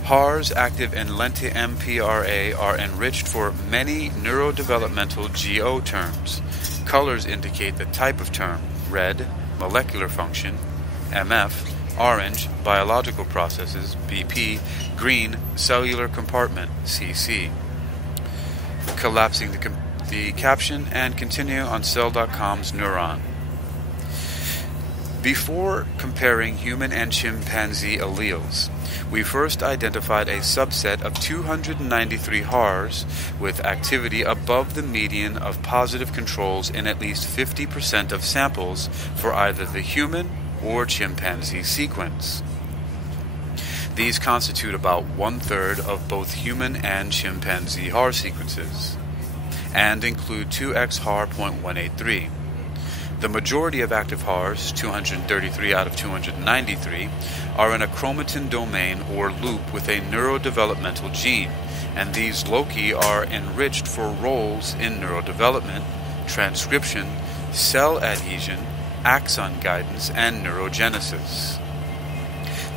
HARs active in lenti-MPRA are enriched for many neurodevelopmental GO terms. Colors indicate the type of term: red, molecular function; MF, orange, biological processes; BP, green, cellular compartment, CC. Collapsing the caption and continue on Cell.com's Neuron. Before comparing human and chimpanzee alleles, we first identified a subset of 293 HARs with activity above the median of positive controls in at least 50% of samples for either the human or chimpanzee sequence. These constitute about 1/3 of both human and chimpanzee HAR sequences, and include 2x HAR.183. The majority of active HARs, 233 out of 293, are in a chromatin domain or loop with a neurodevelopmental gene, and these loci are enriched for roles in neurodevelopment, transcription, cell adhesion, axon guidance, and neurogenesis.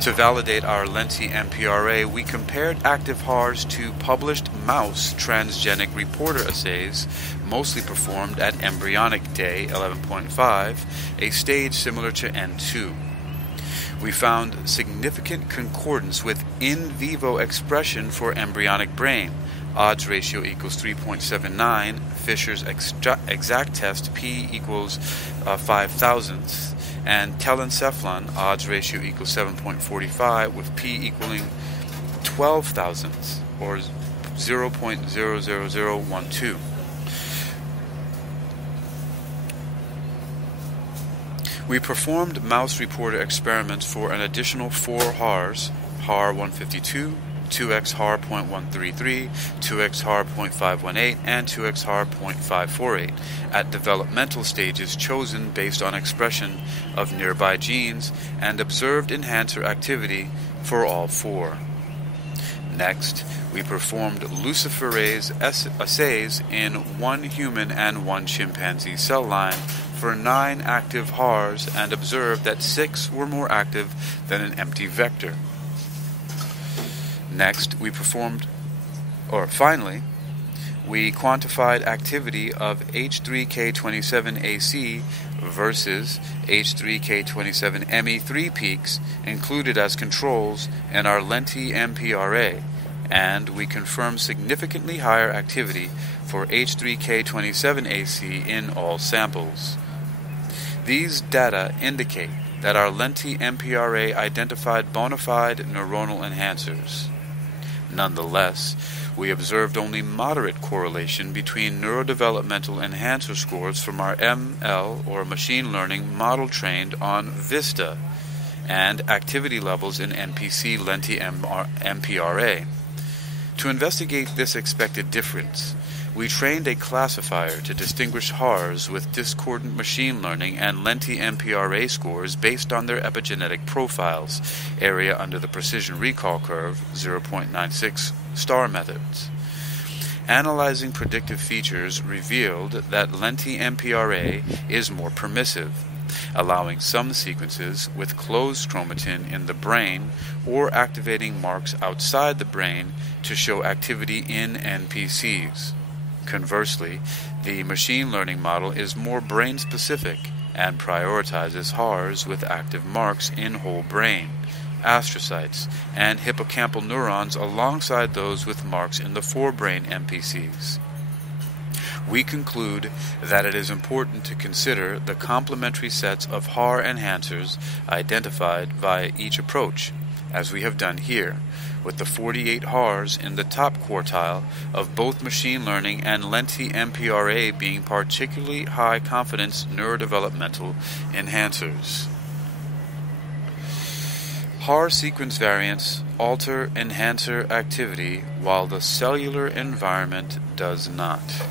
To validate our lenti-MPRA, we compared active HARs to published mouse transgenic reporter assays, mostly performed at embryonic day 11.5, a stage similar to N2. We found significant concordance with in vivo expression for embryonic brain. Odds ratio equals 3.79, Fisher's exact test P equals 5,000ths, and telencephalon odds ratio equals 7.45 with P equaling 12,000ths, or 0.00012. We performed mouse reporter experiments for an additional 4 HARs, HAR 152, 2x HAR.133, 2x HAR.518, and 2x HAR.548 at developmental stages chosen based on expression of nearby genes and observed enhancer activity for all 4. Next, we performed luciferase assays in 1 human and 1 chimpanzee cell line for 9 active HARs and observed that 6 were more active than an empty vector. Next, finally, we quantified activity of H3K27AC versus H3K27ME3 peaks included as controls in our lenti-MPRA, and we confirmed significantly higher activity for H3K27AC in all samples. These data indicate that our lenti-MPRA identified bona fide neuronal enhancers. Nonetheless, we observed only moderate correlation between neurodevelopmental enhancer scores from our ML, or machine learning model trained on VISTA, and activity levels in NPC lenti-MPRA. To investigate this expected difference, we trained a classifier to distinguish HARs with discordant machine learning and lenti-MPRA scores based on their epigenetic profiles, area under the precision recall curve, 0.96 star methods. Analyzing predictive features revealed that lenti-MPRA is more permissive, allowing some sequences with closed chromatin in the brain or activating marks outside the brain to show activity in NPCs. Conversely, the machine learning model is more brain-specific and prioritizes HARs with active marks in whole brain, astrocytes, and hippocampal neurons alongside those with marks in the forebrain NPCs. We conclude that it is important to consider the complementary sets of HAR enhancers identified via each approach, as we have done here, with the 48 HARs in the top quartile of both machine learning and lenti-MPRA being particularly high confidence neurodevelopmental enhancers. HAR sequence variants alter enhancer activity while the cellular environment does not.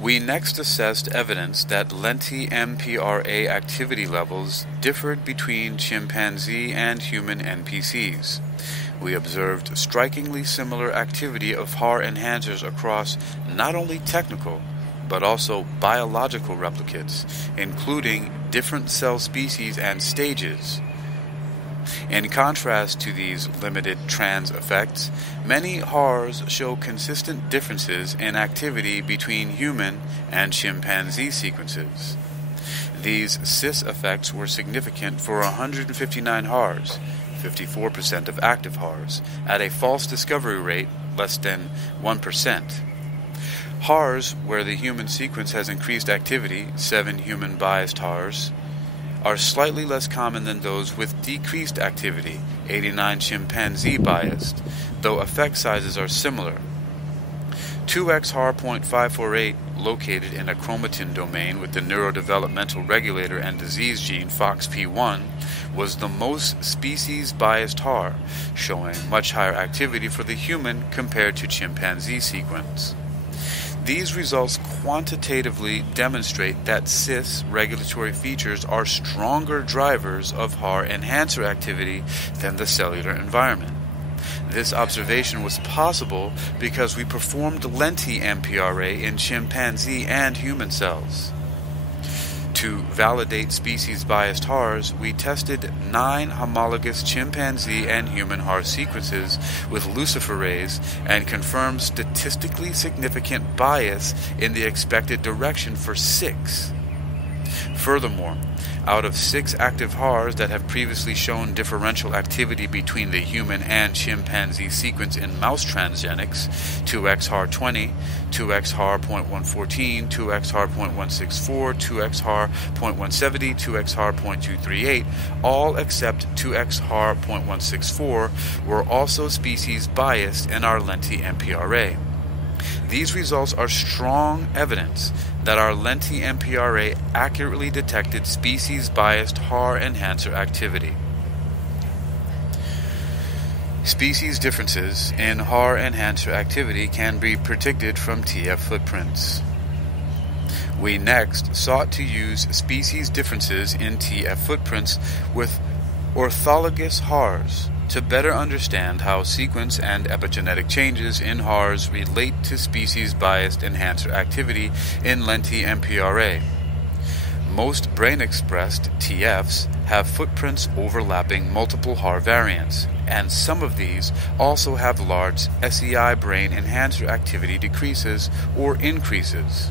We next assessed evidence that lenti-MPRA activity levels differed between chimpanzee and human NPCs. We observed strikingly similar activity of HAR enhancers across not only technical, but also biological replicates, including different cell species and stages. In contrast to these limited trans effects, many HARs show consistent differences in activity between human and chimpanzee sequences. These cis effects were significant for 159 HARs, 54% of active HARs, at a false discovery rate less than 1%. HARs where the human sequence has increased activity, 7 human-biased HARs, are slightly less common than those with decreased activity, 89 chimpanzee-biased, though effect sizes are similar. 2x HAR.548, located in a chromatin domain with the neurodevelopmental regulator and disease gene FOXP1, was the most species-biased HAR, showing much higher activity for the human compared to chimpanzee sequence. These results quantitatively demonstrate that cis regulatory features are stronger drivers of HAR enhancer activity than the cellular environment. This observation was possible because we performed lenti-MPRA in chimpanzee and human cells. To validate species-biased HARs, we tested 9 homologous chimpanzee and human HAR sequences with luciferase and confirmed statistically significant bias in the expected direction for 6. Furthermore, out of 6 active HARs that have previously shown differential activity between the human and chimpanzee sequence in mouse transgenics, 2x HAR20, 2x HAR.114, 2x HAR.164, 2x HAR.170, 2x HAR.238, all except 2x HAR.164 were also species biased in our lenti-MPRA. These results are strong evidence that our lenti-MPRA accurately detected species-biased HAR enhancer activity. Species differences in HAR enhancer activity can be predicted from TF footprints. We next sought to use species differences in TF footprints with orthologous HARs to better understand how sequence and epigenetic changes in HARs relate to species-biased enhancer activity in lenti-MPRA. Most brain-expressed TFs have footprints overlapping multiple HAR variants, and some of these also have large SEI brain enhancer activity decreases or increases.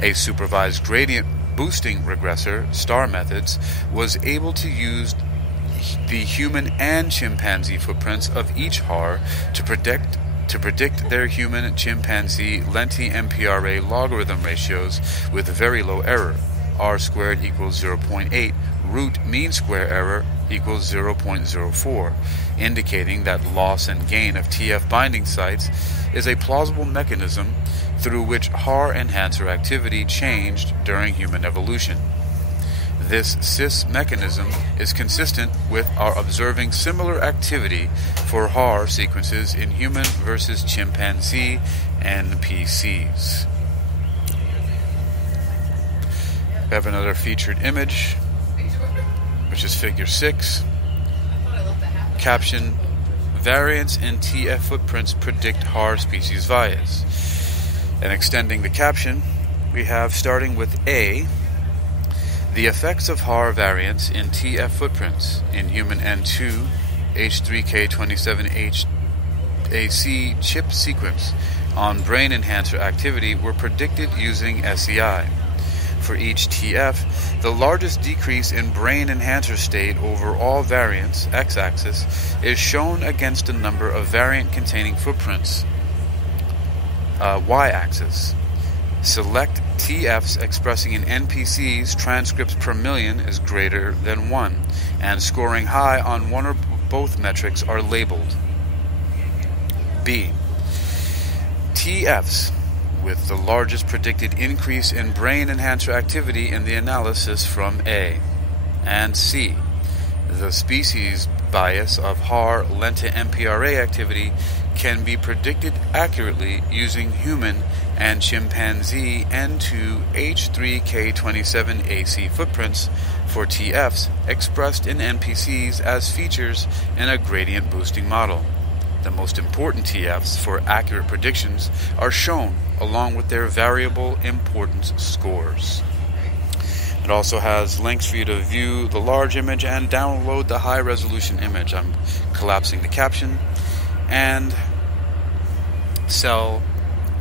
A supervised gradient boosting regressor, STAR methods, was able to use the human and chimpanzee footprints of each HAR to predict their human-chimpanzee lenti-MPRA logarithm ratios with very low error. R squared equals 0.8, root mean square error equals 0.04, indicating that loss and gain of TF binding sites is a plausible mechanism through which HAR enhancer activity changed during human evolution. This cis mechanism is consistent with our observing similar activity for HAR sequences in human versus chimpanzee NPCs. We have another featured image, which is figure 6. Caption: variants in TF footprints predict HAR species bias. And extending the caption, we have, starting with A, the effects of HAR variants in TF footprints in human N2 H3K27HAC chip sequence on brain enhancer activity were predicted using SEI. For each TF, the largest decrease in brain enhancer state over all variants, x-axis, is shown against a number of variant-containing footprints, y-axis. Select TFs expressing an NPC's transcripts per million is greater than 1, and scoring high on one or both metrics are labeled. B. TFs with the largest predicted increase in brain enhancer activity in the analysis from A. And C. The species bias of HAR lenti-MPRA activity can be predicted accurately using human and chimpanzee N2 H3K27AC footprints for TFs expressed in NPCs as features in a gradient boosting model. The most important TFs for accurate predictions are shown along with their variable importance scores. It also has links for you to view the large image and download the high-resolution image. I'm collapsing the caption. And Cell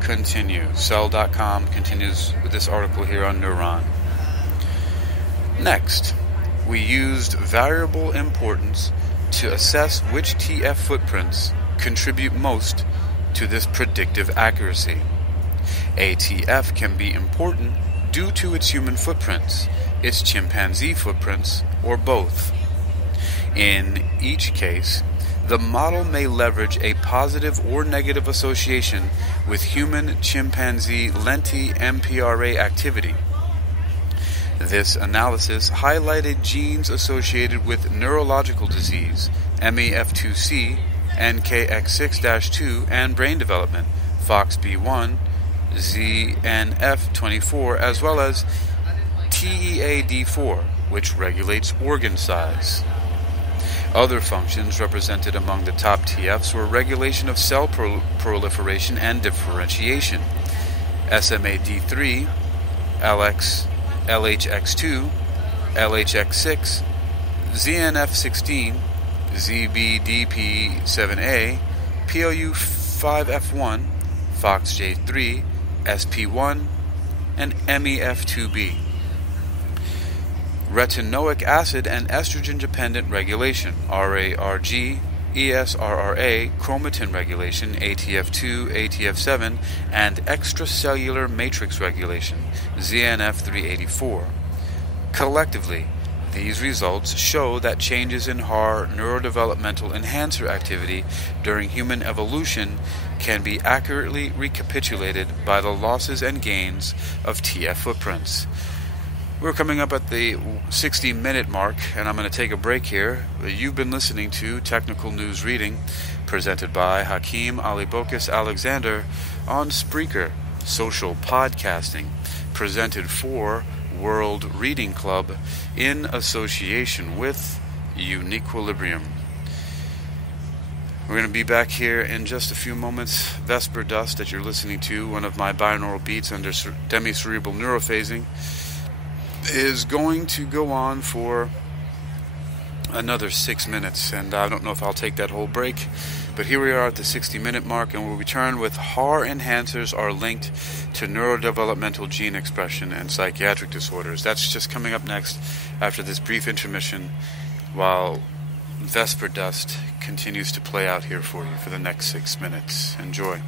continues. Cell.com continues with this article here on Neuron. Next, we used variable importance to assess which TF footprints contribute most to this predictive accuracy. A TF can be important due to its human footprints, its chimpanzee footprints, or both. In each case, the model may leverage a positive or negative association with human-chimpanzee lenti-MPRA activity. This analysis highlighted genes associated with neurological disease, MEF2C, NKX6-2, and brain development, FOXP1, ZNF24, as well as TEAD4, which regulates organ size. Other functions represented among the top TFs were regulation of cell proliferation and differentiation, SMAD3, LHX2, LHX6, ZNF16, ZBDP7A, PLU5F1, FOXJ3, SP1, and MEF2B. Retinoic acid and estrogen-dependent regulation, RARG, ESRRA, chromatin regulation, ATF2, ATF7, and extracellular matrix regulation, ZNF384. Collectively, these results show that changes in HAR neurodevelopmental enhancer activity during human evolution can be accurately recapitulated by the losses and gains of TF footprints. We're coming up at the 60-minute mark, and I'm going to take a break here. You've been listening to Technical News Reading, presented by Hakeem Alibokis Alexander on Spreaker, social podcasting, presented for World Reading Club in association with UniquilibriuM. We're going to be back here in just a few moments. Vesper Dust that you're listening to, one of my binaural beats under demi-cerebral neurophasing. is going to go on for another 6 minutes, and I don't know if I'll take that whole break, but here we are at the 60-minute mark, and we'll return with HAR enhancers are linked to neurodevelopmental gene expression and psychiatric disorders. That's just coming up next after this brief intermission, while Vesper Dust continues to play out here for you for the next 6 minutes. Enjoy.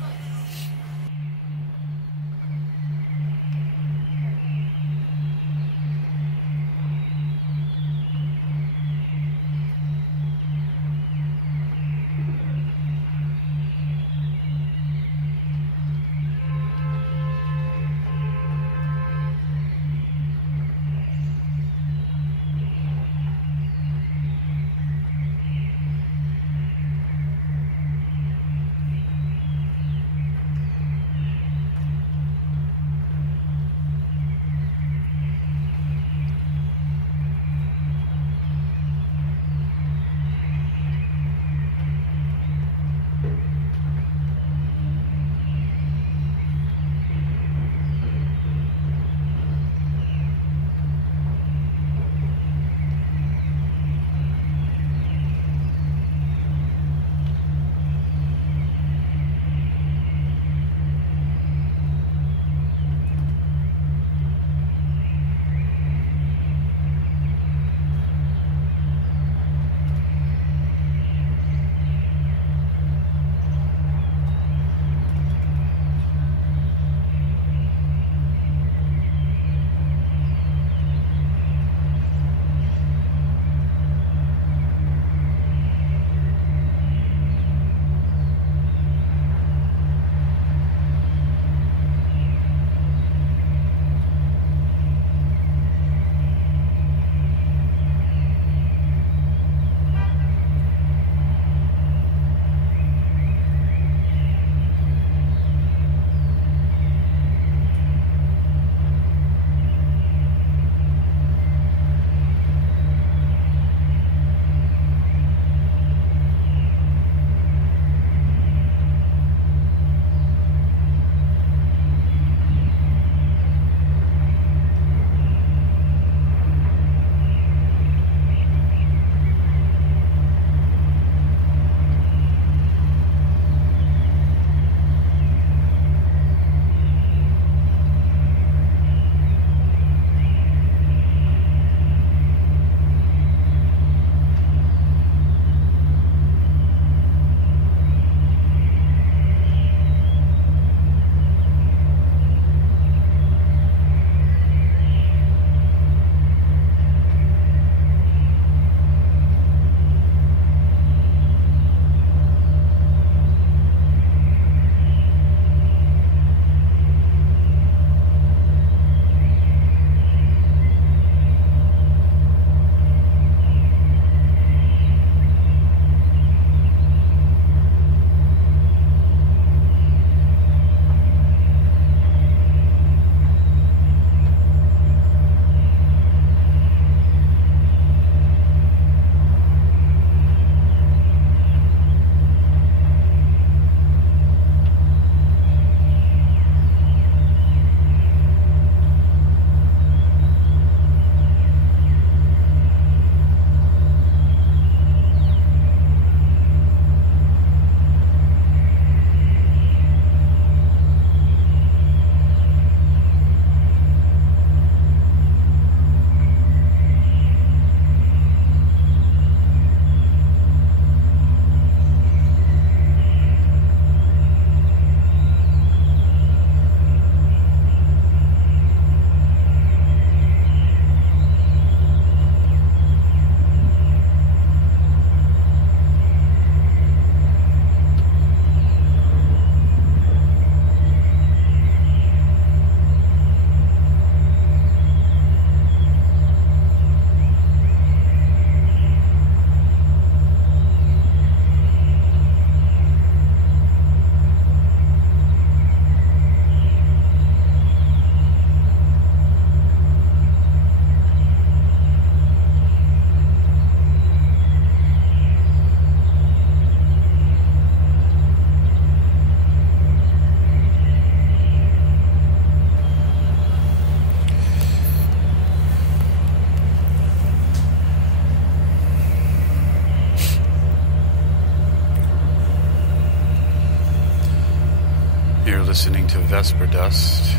listening to Vesper Dust.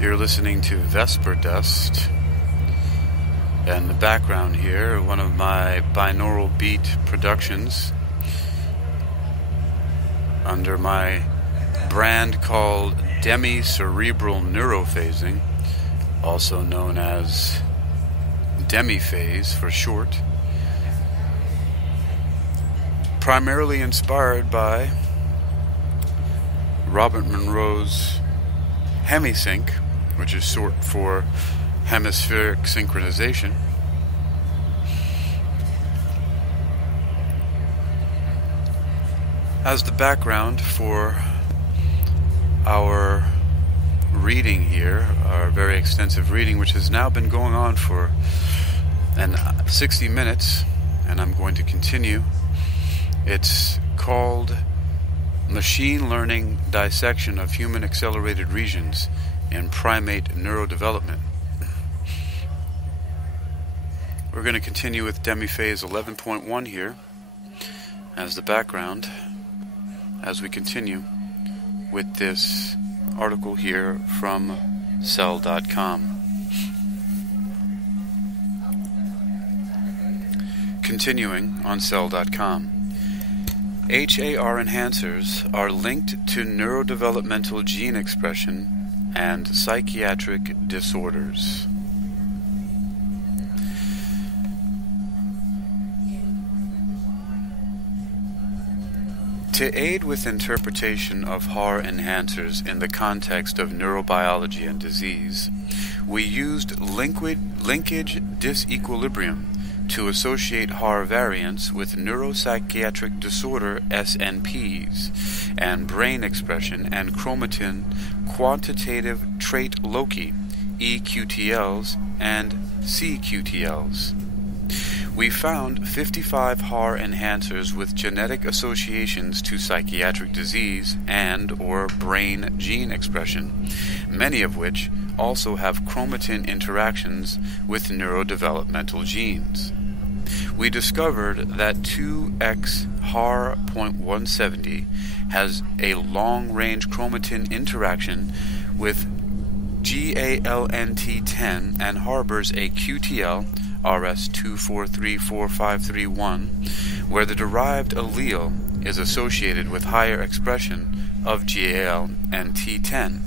You're listening to Vesper Dust. And the background here, one of my binaural-beat productions under my brand called demi-cerebral neurophasing, also known as demi-phase for short, primarily inspired by Robert Monroe's hemisync, which is short for hemispheric synchronization. As the background for our reading here, our very extensive reading, which has now been going on for 60 minutes, and I'm going to continue. It's called Machine Learning Dissection of Human Accelerated Regions in Primate Neurodevelopment. We're going to continue with demi-phase 11.1 here as the background as we continue with this article here from Cell.com. Continuing on Cell.com. HAR enhancers are linked to neurodevelopmental gene expression and psychiatric disorders. To aid with interpretation of HAR enhancers in the context of neurobiology and disease, we used linkage disequilibrium to associate HAR variants with neuropsychiatric disorder SNPs and brain expression and chromatin quantitative trait loci EQTLs and CQTLs. We found 55 HAR enhancers with genetic associations to psychiatric disease and/or brain gene expression, many of which also have chromatin interactions with neurodevelopmental genes. We discovered that 2X HAR.170 has a long-range chromatin interaction with GALNT10 and harbors a QTL RS2434531, where the derived allele is associated with higher expression of GALNT10.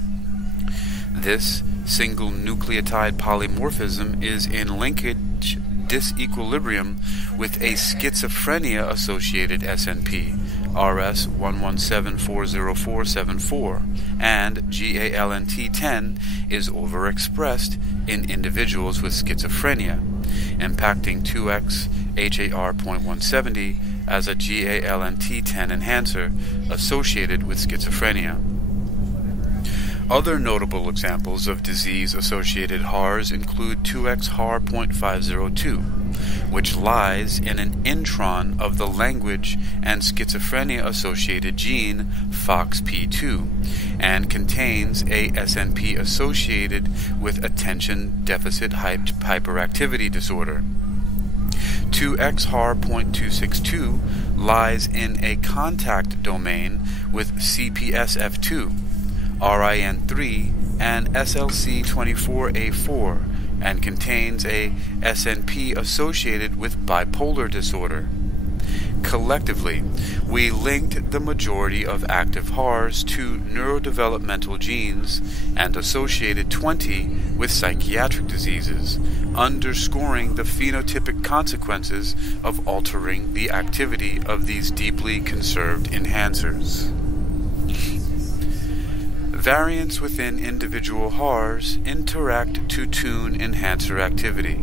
This single nucleotide polymorphism is in linkage disequilibrium with a schizophrenia-associated SNP, RS11740474, and GALNT10 is overexpressed in individuals with schizophrenia, impacting 2X HAR.170 as a GALNT10 enhancer associated with schizophrenia. Other notable examples of disease-associated HARs include 2X HAR.502, which lies in an intron of the language and schizophrenia-associated gene FOXP2 and contains a SNP associated with attention deficit hyperactivity disorder. 2X HAR.262 lies in a contact domain with CPSF2, RIN3, and SLC24A4, and contains a SNP associated with bipolar disorder. Collectively, we linked the majority of active HARs to neurodevelopmental genes and associated 20 with psychiatric diseases, underscoring the phenotypic consequences of altering the activity of these deeply conserved enhancers. Variants within individual HARs interact to tune enhancer activity.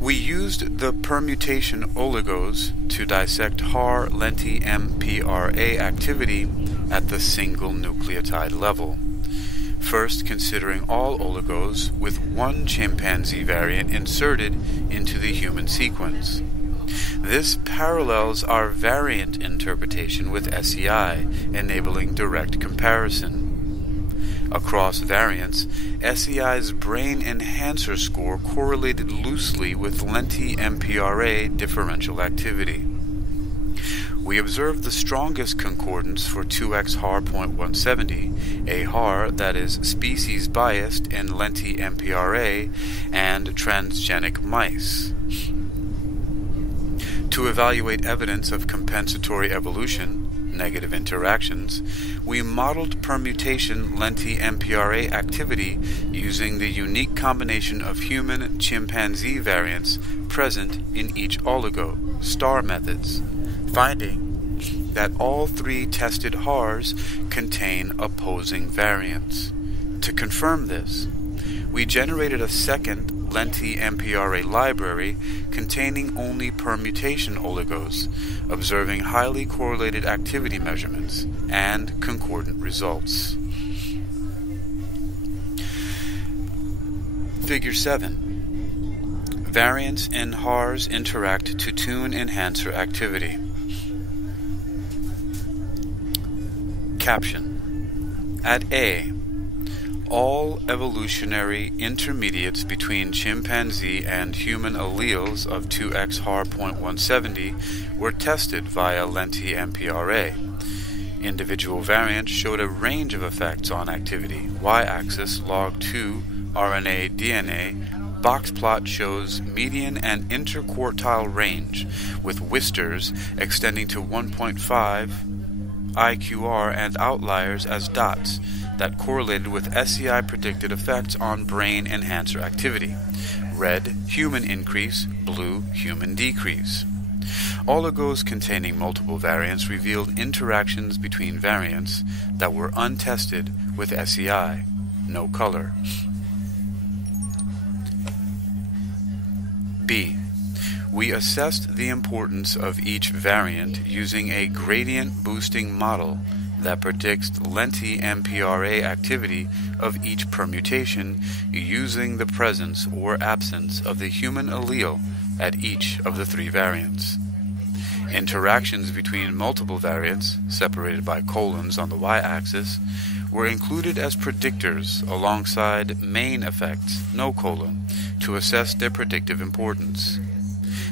We used the permutation oligos to dissect HAR lenti-MPRA activity at the single nucleotide level, first considering all oligos with one chimpanzee variant inserted into the human sequence. This parallels our variant interpretation with SEI, enabling direct comparison. Across variants, SEI's brain enhancer score correlated loosely with lenti-MPRA differential activity. We observed the strongest concordance for 2X-HAR.170, a HAR that is species-biased in lenti-MPRA and transgenic mice. To evaluate evidence of compensatory evolution, negative interactions, we modeled permutation lenti-MPRA activity using the unique combination of human-chimpanzee variants present in each oligo, STAR methods, finding that all three tested HARs contain opposing variants. To confirm this, we generated a second lenti-MPRA library containing only permutation oligos, observing highly correlated activity measurements and concordant results. Figure 7. Variants in HARs interact to tune enhancer activity. Caption. At A, all evolutionary intermediates between chimpanzee and human alleles of 2X-HAR.170 were tested via lenti-MPRA. Individual variants showed a range of effects on activity. Y-axis log 2 RNA-DNA box plot shows median and interquartile range, with whisters extending to 1.5 IQR and outliers as dots that correlated with SCI predicted effects on brain enhancer activity. Red, human increase, blue, human decrease. Oligos containing multiple variants revealed interactions between variants that were untested with SCI. No color. B. We assessed the importance of each variant using a gradient boosting model that predicts lenti-MPRA activity of each permutation using the presence or absence of the human allele at each of the three variants. Interactions between multiple variants, separated by colons on the y-axis, were included as predictors alongside main effects, no colon, to assess their predictive importance.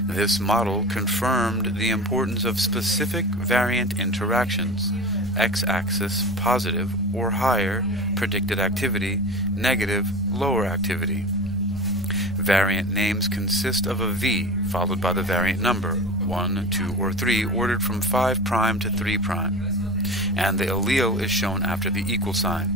This model confirmed the importance of specific variant interactions, x-axis positive or higher predicted activity, negative lower activity. Variant names consist of a V followed by the variant number 1, 2, or 3 ordered from 5' to 3', and the allele is shown after the equal sign.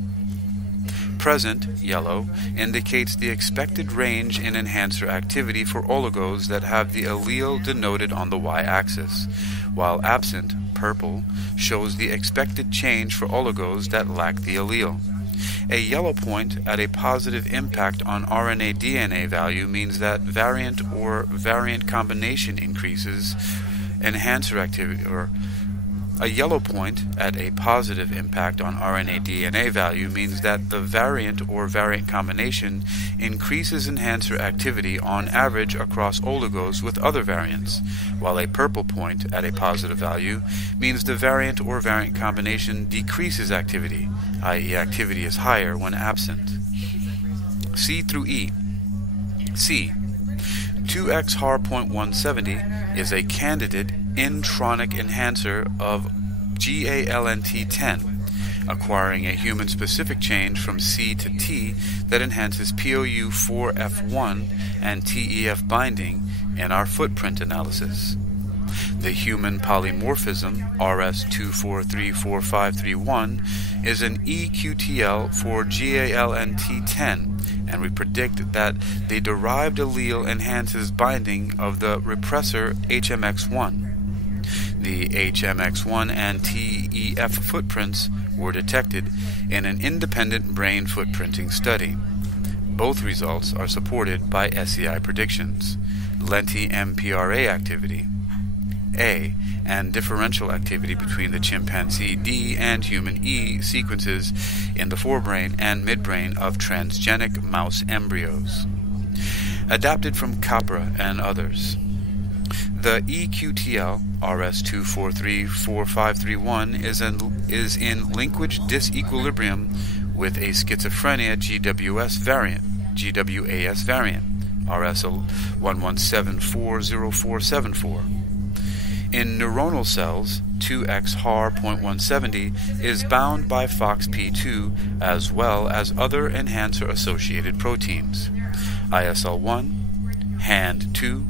Present, yellow, indicates the expected range in enhancer activity for oligos that have the allele denoted on the y-axis, while absent, purple, shows the expected change for oligos that lack the allele. A yellow point at a positive impact on RNA-DNA value means that variant or variant combination increases enhancer activity, or a yellow point at a positive impact on RNA-DNA value means that the variant or variant combination increases enhancer activity on average across oligos with other variants, while a purple point at a positive value means the variant or variant combination decreases activity, i.e. activity is higher when absent. C through E. C. 2X-HAR.170 is a candidate intronic enhancer of GALNT10, acquiring a human-specific change from C to T that enhances POU4F1 and TEF binding in our footprint analysis. The human polymorphism RS2434531 is an EQTL for GALNT10, and we predict that the derived allele enhances binding of the repressor HMX1. The HMX1 and TEF footprints were detected in an independent brain footprinting study. Both results are supported by SCI predictions, lenti-MPRA activity, A, and differential activity between the chimpanzee D and human E sequences in the forebrain and midbrain of transgenic mouse embryos. Adapted from Capra and others. The EQTL RS2434531 is in linkage disequilibrium with a schizophrenia GWAS variant RS11740474. In neuronal cells, 2X HAR .170 is bound by FOXP2 as well as other enhancer-associated proteins, ISL1, HAND2,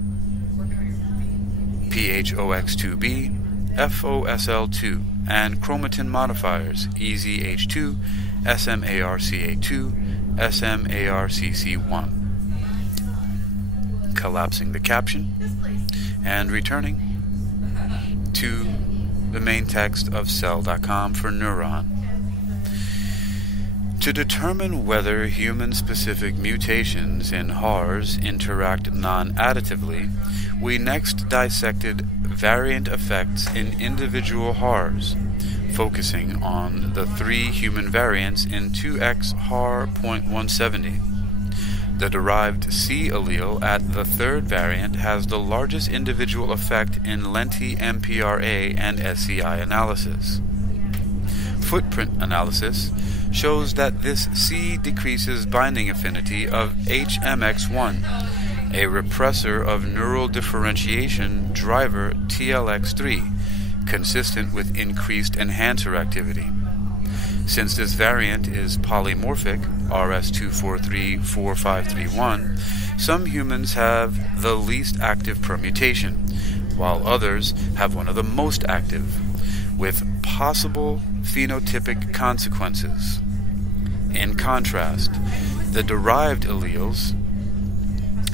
PHOX2B, FOSL2, and chromatin modifiers EZH2, SMARCA2, SMARCC1. Collapsing the caption and returning to the main text of cell.com for Neuron. To determine whether human-specific mutations in HARs interact non-additively, we next dissected variant effects in individual HARs, focusing on the 3 human variants in 2X HAR .170. The derived C allele at the 3rd variant has the largest individual effect in lenti-MPRA and SCI analysis. Footprint analysis shows that this C decreases binding affinity of HMX1, a repressor of neural differentiation driver TLX3, consistent with increased enhancer activity. Since this variant is polymorphic, RS2434531, some humans have the least active permutation, while others have one of the most active, with possible phenotypic consequences. In contrast, the derived alleles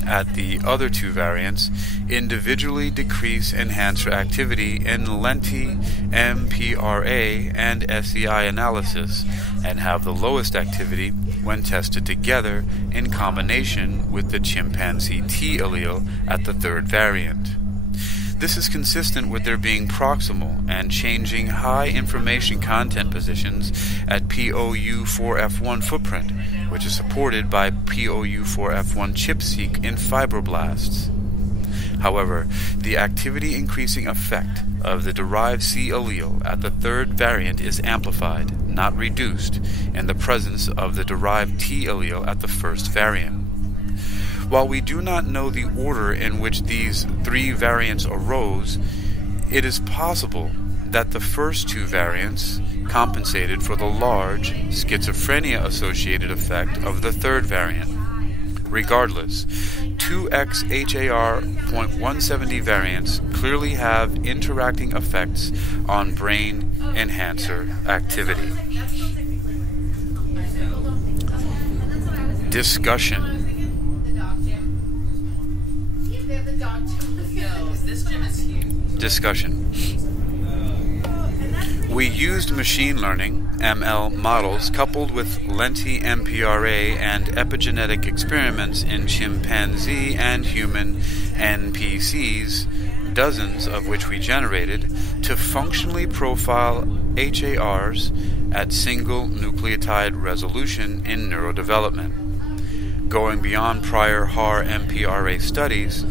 at the other 2 variants individually decrease enhancer activity in lenti-MPRA and SCI analysis and have the lowest activity when tested together in combination with the chimpanzee T allele at the 3rd variant. This is consistent with their being proximal and changing high information content positions at POU4F1 footprint, which is supported by POU4F1 chip-seq in fibroblasts. However, the activity-increasing effect of the derived C allele at the 3rd variant is amplified, not reduced, in the presence of the derived T allele at the 1st variant. While we do not know the order in which these 3 variants arose, it is possible that the first 2 variants compensated for the large schizophrenia-associated effect of the 3rd variant. Regardless, 2X HAR .170 variants clearly have interacting effects on brain enhancer activity. Discussion. We used machine learning, ML models coupled with lenti-MPRA and epigenetic experiments in chimpanzee and human NPCs, dozens of which we generated, to functionally profile HARs at single nucleotide resolution in neurodevelopment. Going beyond prior HAR-MPRA studies,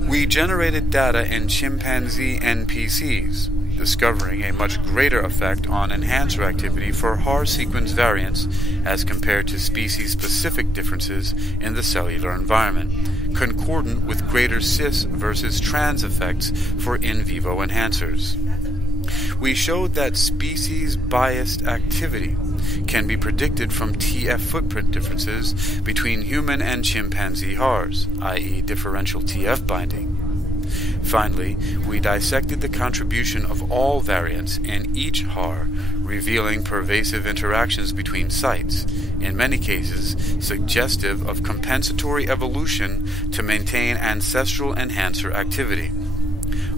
we generated data in chimpanzee NPCs, discovering a much greater effect on enhancer activity for HAR sequence variants as compared to species-specific differences in the cellular environment, concordant with greater cis versus trans effects for in vivo enhancers. We showed that species-biased activity can be predicted from TF footprint differences between human and chimpanzee HARs, i.e. differential TF binding. Finally, we dissected the contribution of all variants in each HAR, revealing pervasive interactions between sites, in many cases suggestive of compensatory evolution to maintain ancestral enhancer activity.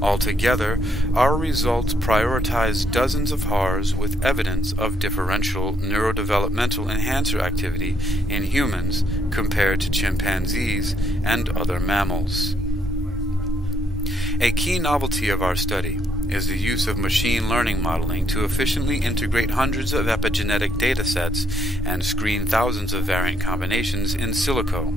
Altogether, our results prioritize dozens of HARs with evidence of differential neurodevelopmental enhancer activity in humans compared to chimpanzees and other mammals. A key novelty of our study is the use of machine learning modeling to efficiently integrate hundreds of epigenetic datasets and screen thousands of variant combinations in silico.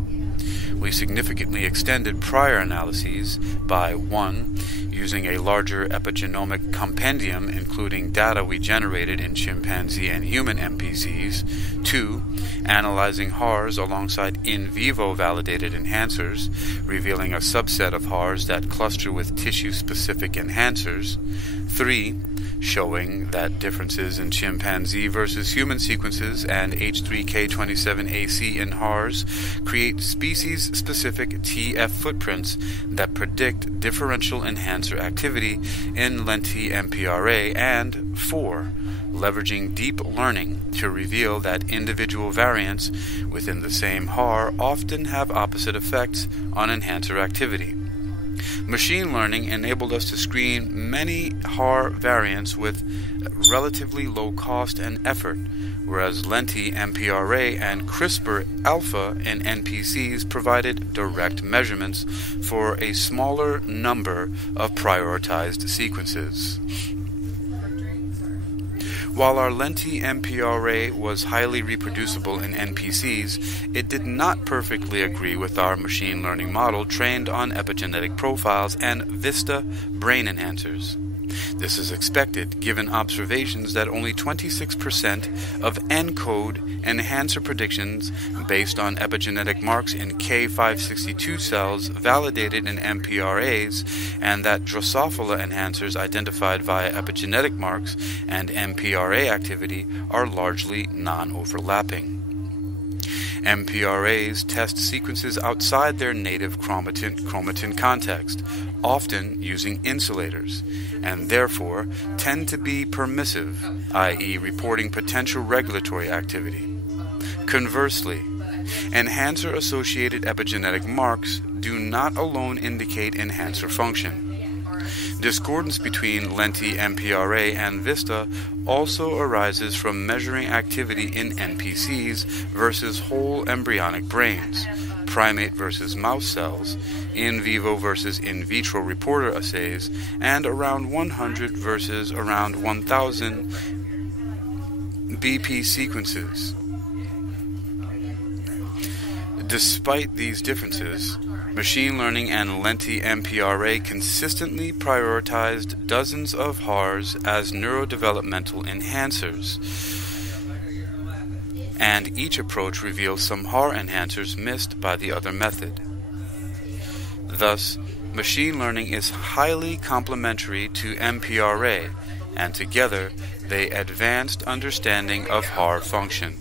we significantly extended prior analyses by 1. Using a larger epigenomic compendium including data we generated in chimpanzee and human NPCs, 2. Analyzing HARs alongside in vivo validated enhancers, revealing a subset of HARs that cluster with tissue-specific enhancers, 3. Showing that differences in chimpanzee versus human sequences and H3K27AC in HARs create species-specific TF footprints that predict differential enhancer activity in lenti-MPRA, and 4. Leveraging deep learning to reveal that individual variants within the same HAR often have opposite effects on enhancer activity. Machine learning enabled us to screen many HAR variants with relatively low cost and effort, whereas lenti-MPRA and CRISPR-alpha in NPCs provided direct measurements for a smaller number of prioritized sequences. While our lenti-MPRA was highly reproducible in NPCs, it did not perfectly agree with our machine learning model trained on epigenetic profiles and VISTA brain enhancers. This is expected given observations that only 26% of ENCODE enhancer predictions based on epigenetic marks in K562 cells validated in MPRAs, and that Drosophila enhancers identified via epigenetic marks and MPRA activity are largely non-overlapping. MPRAs test sequences outside their native chromatin context, often using insulators, and therefore tend to be permissive, i.e. reporting potential regulatory activity. Conversely, enhancer-associated epigenetic marks do not alone indicate enhancer function. Discordance between lenti-MPRA and VISTA also arises from measuring activity in NPCs versus whole embryonic brains, primate versus mouse cells, in vivo versus in vitro reporter assays, and around 100 versus around 1,000 BP sequences. Despite these differences, machine learning and lenti-MPRA consistently prioritized dozens of HARs as neurodevelopmental enhancers, and each approach reveals some HAR enhancers missed by the other method. Thus, machine learning is highly complementary to MPRA, and together they advanced understanding of HAR function.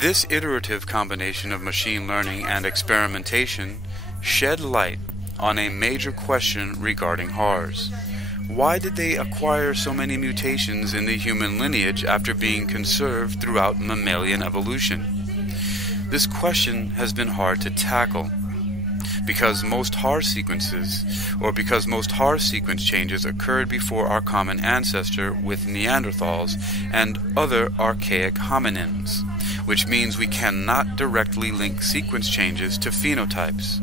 This iterative combination of machine learning and experimentation shed light on a major question regarding HARs. Why did they acquire so many mutations in the human lineage after being conserved throughout mammalian evolution? This question has been hard to tackle because most HAR sequence changes occurred before our common ancestor with Neanderthals and other archaic hominins, which means we cannot directly link sequence changes to phenotypes.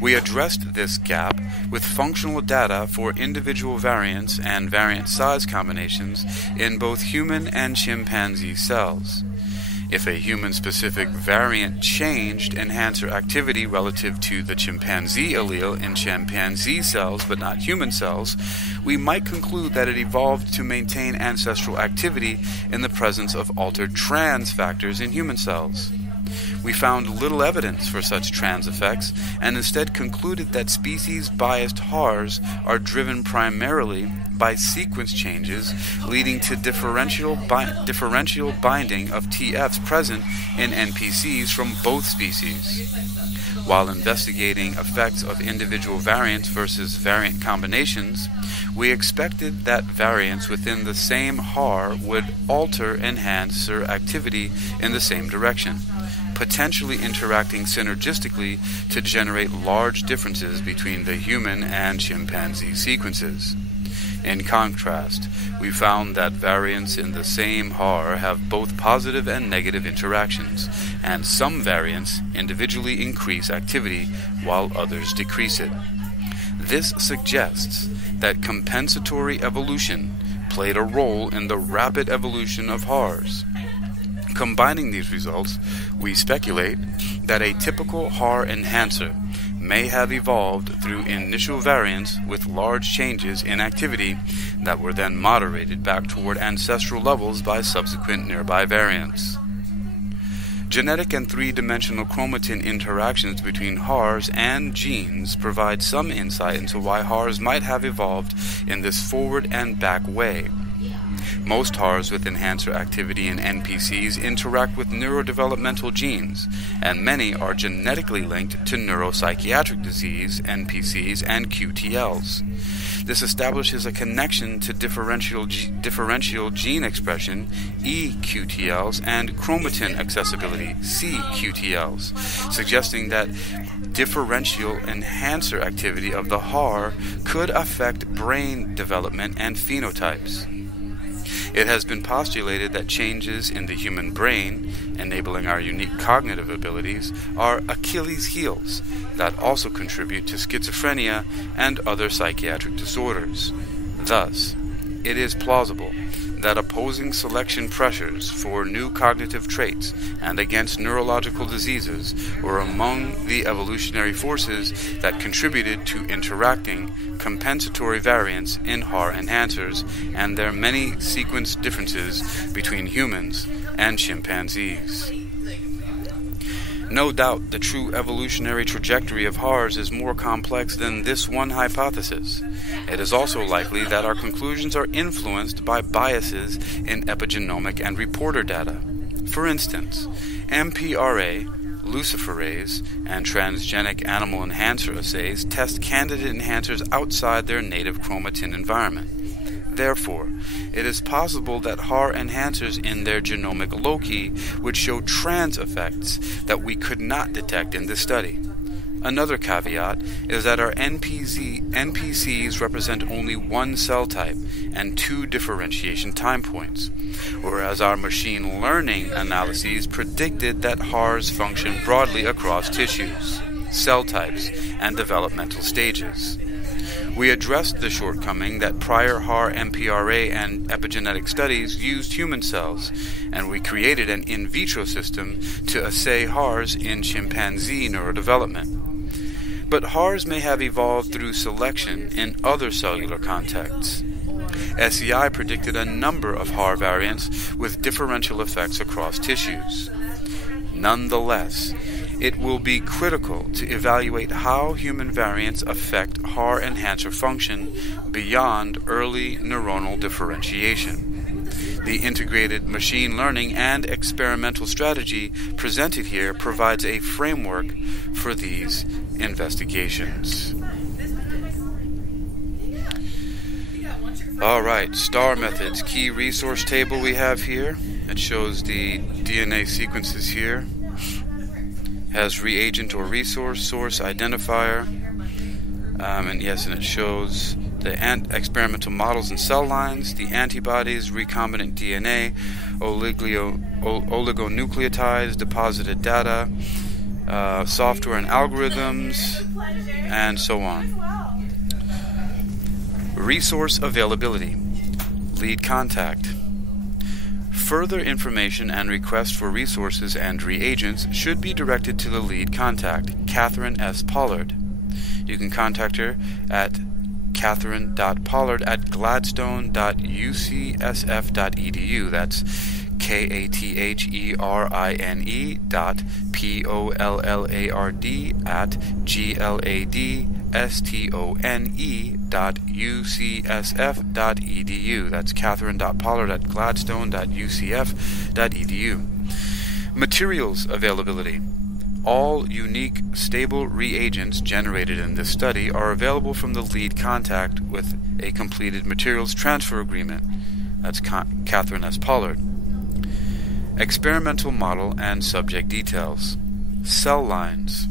We addressed this gap with functional data for individual variants and variant size combinations in both human and chimpanzee cells. If a human-specific variant changed enhancer activity relative to the chimpanzee allele in chimpanzee cells but not human cells, we might conclude that it evolved to maintain ancestral activity in the presence of altered trans factors in human cells. We found little evidence for such trans effects and instead concluded that species-biased HARs are driven primarily by sequence changes leading to differential binding of TFs present in NPCs from both species. While investigating effects of individual variants versus variant combinations, we expected that variants within the same HAR would alter enhancer activity in the same direction, potentially interacting synergistically to generate large differences between the human and chimpanzee sequences. In contrast, we found that variants in the same HAR have both positive and negative interactions, and some variants individually increase activity while others decrease it. This suggests that compensatory evolution played a role in the rapid evolution of HARs. Combining these results, we speculate that a typical HAR enhancer may have evolved through initial variants with large changes in activity that were then moderated back toward ancestral levels by subsequent nearby variants. Genetic and three-dimensional chromatin interactions between HARs and genes provide some insight into why HARs might have evolved in this forward and back way. Most HARs with enhancer activity in NPCs interact with neurodevelopmental genes, and many are genetically linked to neuropsychiatric disease, NPCs, and QTLs. This establishes a connection to differential gene expression, EQTLs, and chromatin accessibility, CQTLs, suggesting that differential enhancer activity of the HAR could affect brain development and phenotypes. It has been postulated that changes in the human brain, enabling our unique cognitive abilities, are Achilles' heels that also contribute to schizophrenia and other psychiatric disorders. Thus, it is plausible that opposing selection pressures for new cognitive traits and against neurological diseases were among the evolutionary forces that contributed to interacting compensatory variants in HAR enhancers and their many sequence differences between humans and chimpanzees. No doubt the true evolutionary trajectory of HARs is more complex than this one hypothesis. It is also likely that our conclusions are influenced by biases in epigenomic and reporter data. For instance, MPRA, luciferase, and transgenic animal enhancer assays test candidate enhancers outside their native chromatin environment. Therefore, it is possible that HAR enhancers in their genomic loci would show trans effects that we could not detect in this study. Another caveat is that our NPCs represent only one cell type and two differentiation time points, whereas our machine learning analyses predicted that HARs function broadly across tissues, cell types, and developmental stages. We addressed the shortcoming that prior HAR MPRA and epigenetic studies used human cells, and we created an in vitro system to assay HARs in chimpanzee neurodevelopment. But HARs may have evolved through selection in other cellular contexts. SEI predicted a number of HAR variants with differential effects across tissues. Nonetheless, it will be critical to evaluate how human variants affect HAR enhancer function beyond early neuronal differentiation. The integrated machine learning and experimental strategy presented here provides a framework for these investigations. Alright, STAR methods, key resource table we have here. It shows the DNA sequences here. Has reagent or resource, source, identifier, and it shows the experimental models and cell lines, the antibodies, recombinant DNA, oligonucleotides, deposited data, software and algorithms, and so on. Resource availability, lead contact. Further information and requests for resources and reagents should be directed to the lead contact, Catherine S. Pollard. You can contact her at catherine.pollard@gladstone.ucsf.edu. That's katherine.pollard@gladstone.ucsf.edu. That's catherine.pollard@gladstone.ucf.edu. Materials availability. All unique, stable reagents generated in this study are available from the lead contact with a completed materials transfer agreement. That's Catherine S. Pollard. Experimental model and subject details. Cell lines.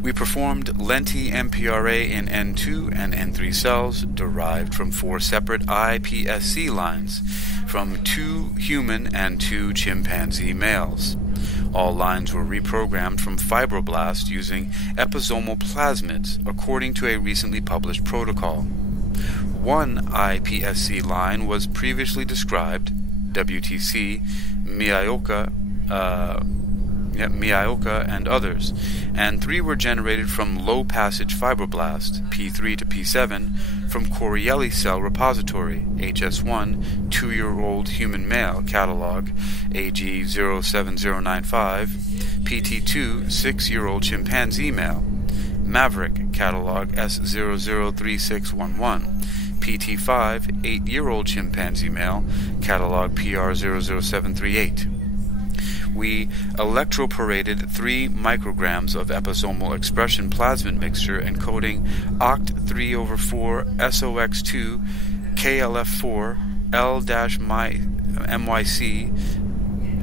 We performed lenti MPRA in N2 and N3 cells derived from 4 separate iPSC lines from 2 human and 2 chimpanzee males. All lines were reprogrammed from fibroblasts using episomal plasmids according to a recently published protocol. One iPSC line was previously described WTC, Mioka, and others, and 3 were generated from low-passage fibroblast, P3 to P7, from Corrielli cell repository, HS1, 2-year-old human male, catalog, AG07095, PT2, 6-year-old chimpanzee male, Maverick, catalog S003611, PT5, 8-year-old chimpanzee male, catalog PR00738. We electroporated 3 micrograms of episomal expression plasmid mixture encoding OCT3/4 SOX2 KLF4 L-MYC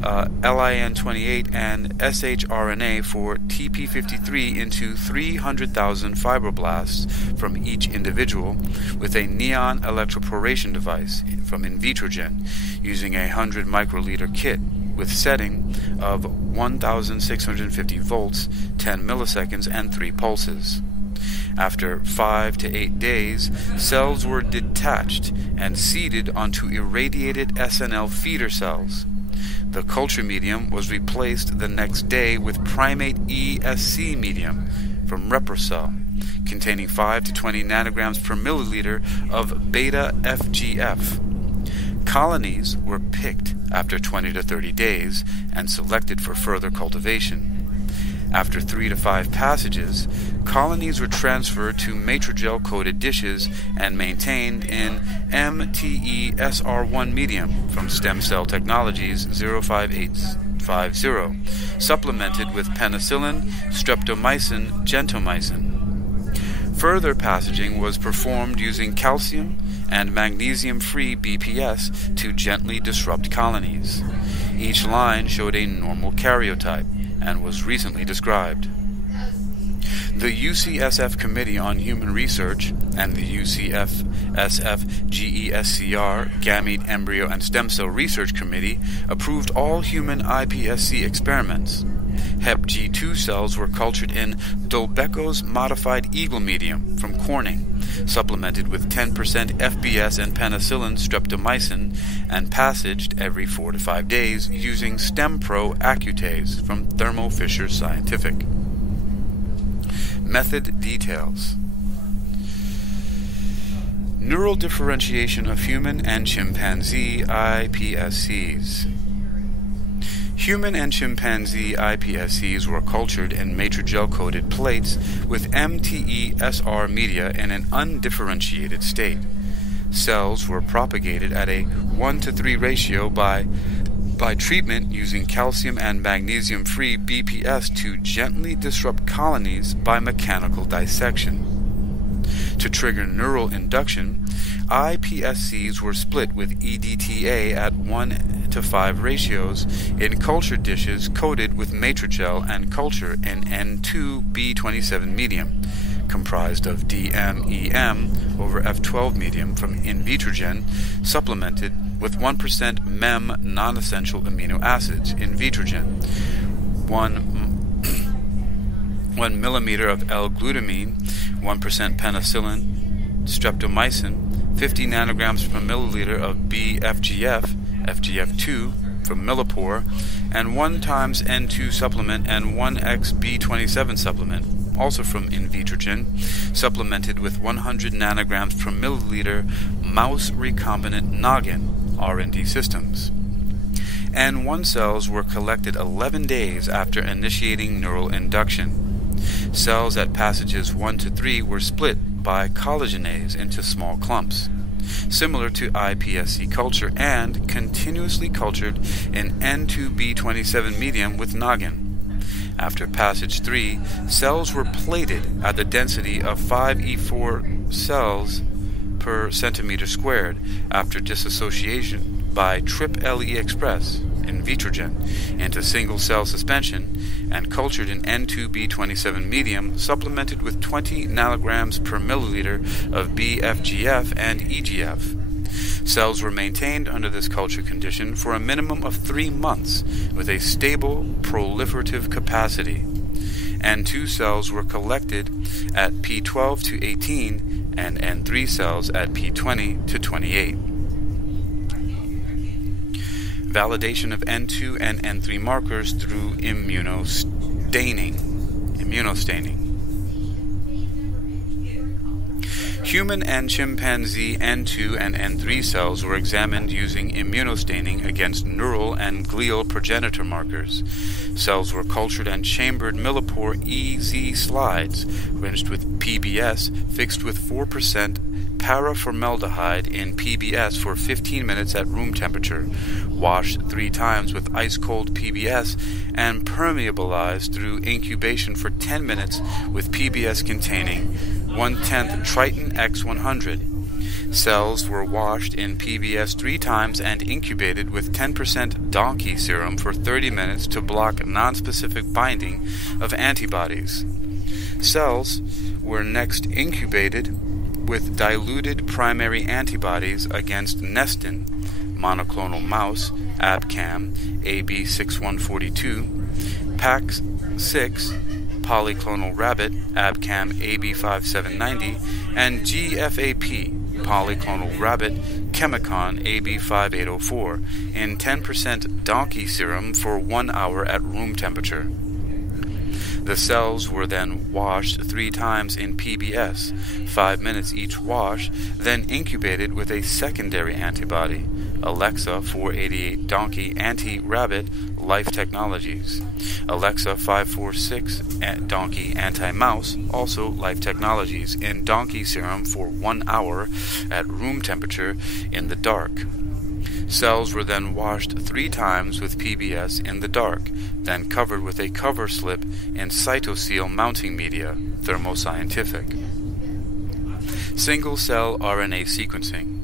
LIN28 and shRNA for TP53 into 300,000 fibroblasts from each individual with a neon electroporation device from Invitrogen using a 100 microliter kit with setting of 1,650 volts, 10 milliseconds, and 3 pulses. After 5 to 8 days, cells were detached and seeded onto irradiated SNL feeder cells. The culture medium was replaced the next day with primate ESC medium from Reprocell, containing 5 to 20 nanograms per milliliter of beta FGF. Colonies were picked after 20 to 30 days and selected for further cultivation. After 3 to 5 passages, colonies were transferred to matrigel-coated dishes and maintained in MTESR1 medium from Stem Cell Technologies 05850, supplemented with penicillin, streptomycin, gentamicin. Further passaging was performed using calcium and magnesium-free BPS to gently disrupt colonies. Each line showed a normal karyotype and was recently described. The UCSF Committee on Human Research and the UCSF GESCR Gamete, Embryo, and Stem Cell Research Committee approved all human iPSC experiments. Hep G2 cells were cultured in Dolbeco's modified eagle medium from Corning, supplemented with 10% FBS and penicillin streptomycin, and passaged every 4 to 5 days using StemPro Accutase from Thermo Fisher Scientific. Method details. Neural differentiation of human and chimpanzee iPSCs. Human and chimpanzee iPSCs were cultured in matrigel-coated plates with MTESR media in an undifferentiated state. Cells were propagated at a 1:3 ratio by treatment using calcium and magnesium-free BPS to gently disrupt colonies by mechanical dissection. To trigger neural induction, iPSCs were split with EDTA at 1:5 ratios in culture dishes coated with matrigel and culture in N2B27 medium, comprised of DMEM over F12 medium from Invitrogen, supplemented with 1% MEM non-essential amino acids, Invitrogen, 1 millimeter of L-glutamine, 1% penicillin, streptomycin, 50 nanograms per milliliter of BFGF, FGF2 from Millipore, and 1 times N2 supplement and 1x B27 supplement, also from Invitrogen, supplemented with 100 nanograms per milliliter mouse recombinant noggin, R&D systems. N1 cells were collected 11 days after initiating neural induction. Cells at passages 1 to 3 were split by collagenase into small clumps, similar to iPSC culture, and continuously cultured in N2B27 medium with noggin. After passage 3, cells were plated at the density of 5E4 cells per centimeter squared after dissociation by TRIP-LE Express, Invitrogen, into single-cell suspension and cultured in N2B27 medium, supplemented with 20 nanograms per milliliter of BFGF and EGF. Cells were maintained under this culture condition for a minimum of 3 months with a stable proliferative capacity. N2 cells were collected at P12 to 18 and N3 cells at P20 to 28. Validation of N2 and N3 markers through immunostaining. Human and chimpanzee N2 and N3 cells were examined using immunostaining against neural and glial progenitor markers. Cells were cultured and chambered millipore EZ slides, rinsed with PBS, fixed with 4% paraformaldehyde in PBS for 15 minutes at room temperature, washed 3 times with ice-cold PBS, and permeabilized through incubation for 10 minutes with PBS containing 1/10 Triton X100. Cells were washed in PBS 3 times and incubated with 10% donkey serum for 30 minutes to block nonspecific binding of antibodies. Cells were next incubated with diluted primary antibodies against nestin, monoclonal mouse, ABCAM, AB6142, PAX6, polyclonal rabbit, ABCAM AB5790, and GFAP, polyclonal rabbit, Chemicon AB5804, in 10% donkey serum for 1 hour at room temperature. The cells were then washed 3 times in PBS, 5 minutes each wash, then incubated with a secondary antibody, Alexa 488 Donkey Anti-Rabbit Life Technologies, Alexa 546 Donkey Anti-Mouse, also Life Technologies, in donkey serum for 1 hour at room temperature in the dark. Cells were then washed 3 times with PBS in the dark, then covered with a cover slip in cytoseal mounting media, thermoscientific. Single-cell RNA sequencing.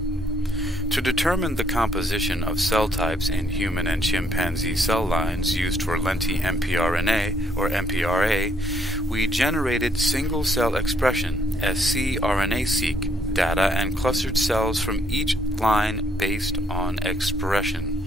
To determine the composition of cell types in human and chimpanzee cell lines used for lenti-mPRNA or mPRA, we generated single-cell expression scRNA-seq data and clustered cells from each line based on expression.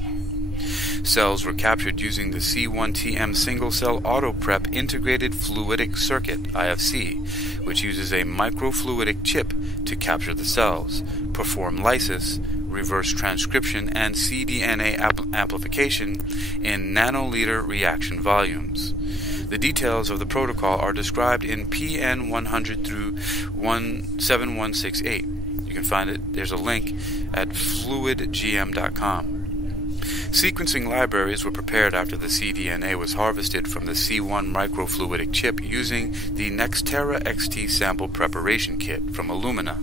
Cells were captured using the C1TM single-cell auto-prep integrated fluidic circuit, IFC, which uses a microfluidic chip to capture the cells, perform lysis, reverse transcription, and cDNA amplification in nanoliter reaction volumes. The details of the protocol are described in PN 100 through 7168. You can find it, there's a link at fluidgm.com. Sequencing libraries were prepared after the cDNA was harvested from the C1 microfluidic chip using the Nextera XT sample preparation kit from Illumina,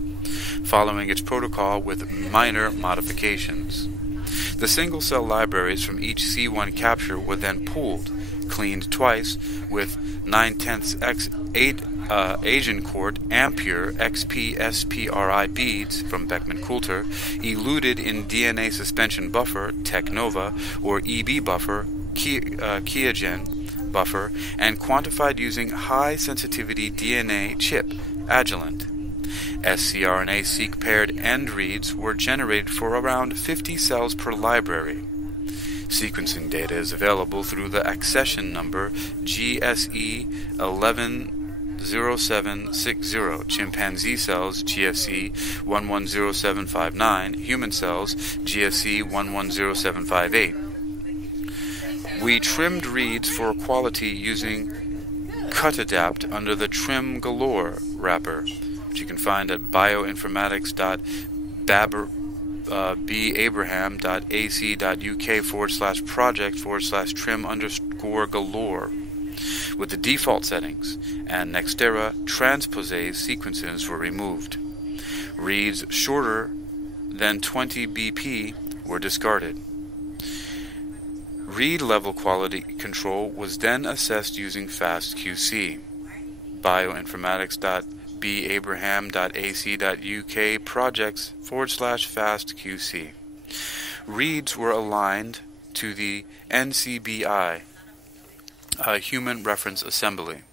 following its protocol with minor modifications. The single-cell libraries from each C1 capture were then pooled, cleaned twice with 9/10 X Agincourt Ampere XP-SPRI beads from Beckman Coulter, eluted in DNA suspension buffer Technova or EB buffer Kiogen buffer, and quantified using high-sensitivity DNA chip Agilent. scRNA-seq paired end reads were generated for around 50 cells per library. Sequencing data is available through the accession number GSE 110760, chimpanzee cells GSE 110759, human cells GSE 110758. We trimmed reads for quality using CutAdapt under the Trim Galore wrapper, which you can find at bioinformatics.babraham.ac.uk/project/trim_galore with the default settings, and Nextera transposase sequences were removed. Reads shorter than 20 BP were discarded. Read level quality control was then assessed using FastQC. bioinformatics.babraham.ac.uk projects/FastQC. Reads were aligned to the NCBI, Human Reference Assembly.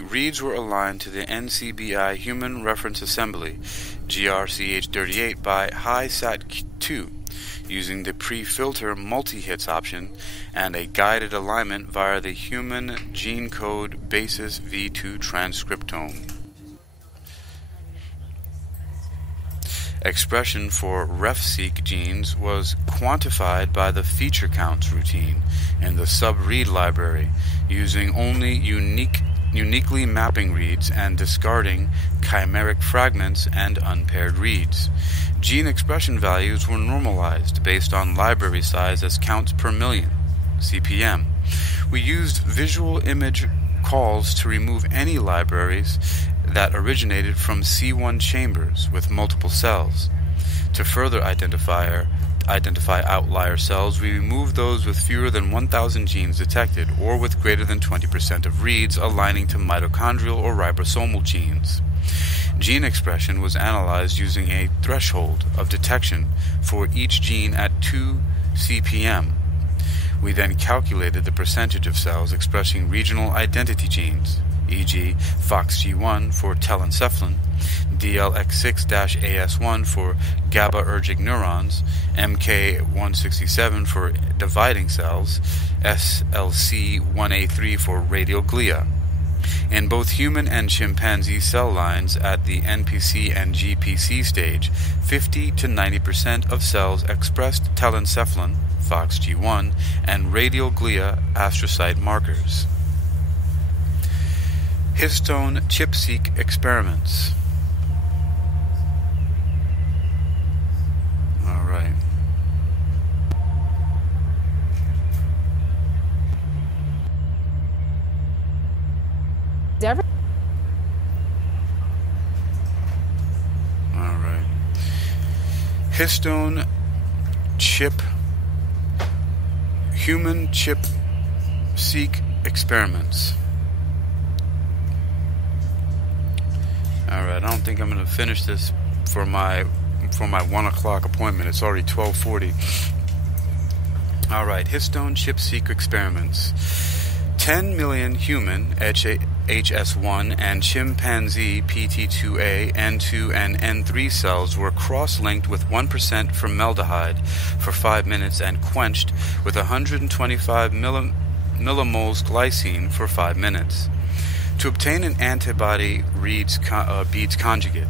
Reads were aligned to the NCBI Human Reference Assembly, GRCH38, by HiSat2, using the pre-filter multi-hits option and a guided alignment via the Human Gene Code Basis V2 transcriptome. Expression for ref-seq genes was quantified by the feature counts routine in the sub-read library, using only uniquely mapping reads and discarding chimeric fragments and unpaired reads. Gene expression values were normalized based on library size as counts per million, CPM. We used visual image calls to remove any libraries that originated from C1 chambers with multiple cells. To further identify outlier cells, we removed those with fewer than 1,000 genes detected or with greater than 20% of reads aligning to mitochondrial or ribosomal genes. Gene expression was analyzed using a threshold of detection for each gene at 2 CPM. We then calculated the percentage of cells expressing regional identity genes, e.g. FOXG1 for telencephalin, DLX6-AS1 for GABAergic neurons, MK167 for dividing cells, SLC1A3 for radial glia. In both human and chimpanzee cell lines at the NPC and GPC stage, 50 to 90% of cells expressed telencephalin, FOXG1, and radial glia astrocyte markers. Histone chip-seq experiments. All right. All right. Histone human chip-seq experiments. Alright, I don't think I'm going to finish this for my 1 o'clock appointment. It's already 12:40. Alright, histone chip-seq experiments. 10 million human HS1 and chimpanzee PT2A, N2, and N3 cells were cross-linked with 1% formaldehyde for 5 minutes and quenched with 125 millimoles glycine for 5 minutes. To obtain an antibody beads conjugate,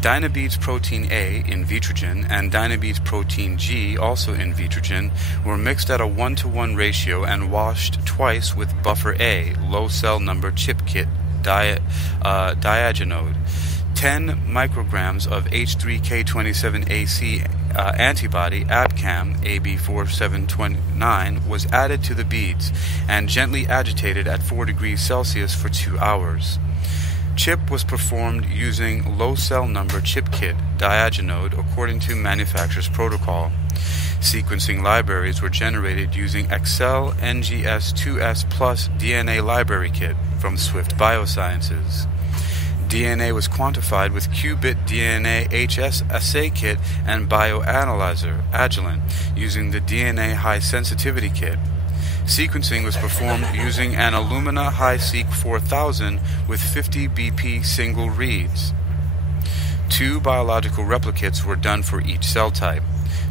dynabeads protein A in vitrogen and dynabeads protein G, also in vitrogen, were mixed at a 1-to-1 ratio and washed twice with buffer A, low cell number chip kit diagenode. 10 micrograms of H3K27AC antibody Abcam AB4729 was added to the beads and gently agitated at 4 degrees Celsius for 2 hours. Chip was performed using low cell number chip kit diagenode according to manufacturer's protocol. Sequencing libraries were generated using Excel NGS2S Plus DNA library kit from Swift Biosciences. DNA was quantified with qubit DNA HS assay kit and bioanalyzer Agilent using the DNA high sensitivity kit. Sequencing was performed using an Illumina HiSeq 4000 with 50 BP single reads. 2 biological replicates were done for each cell type.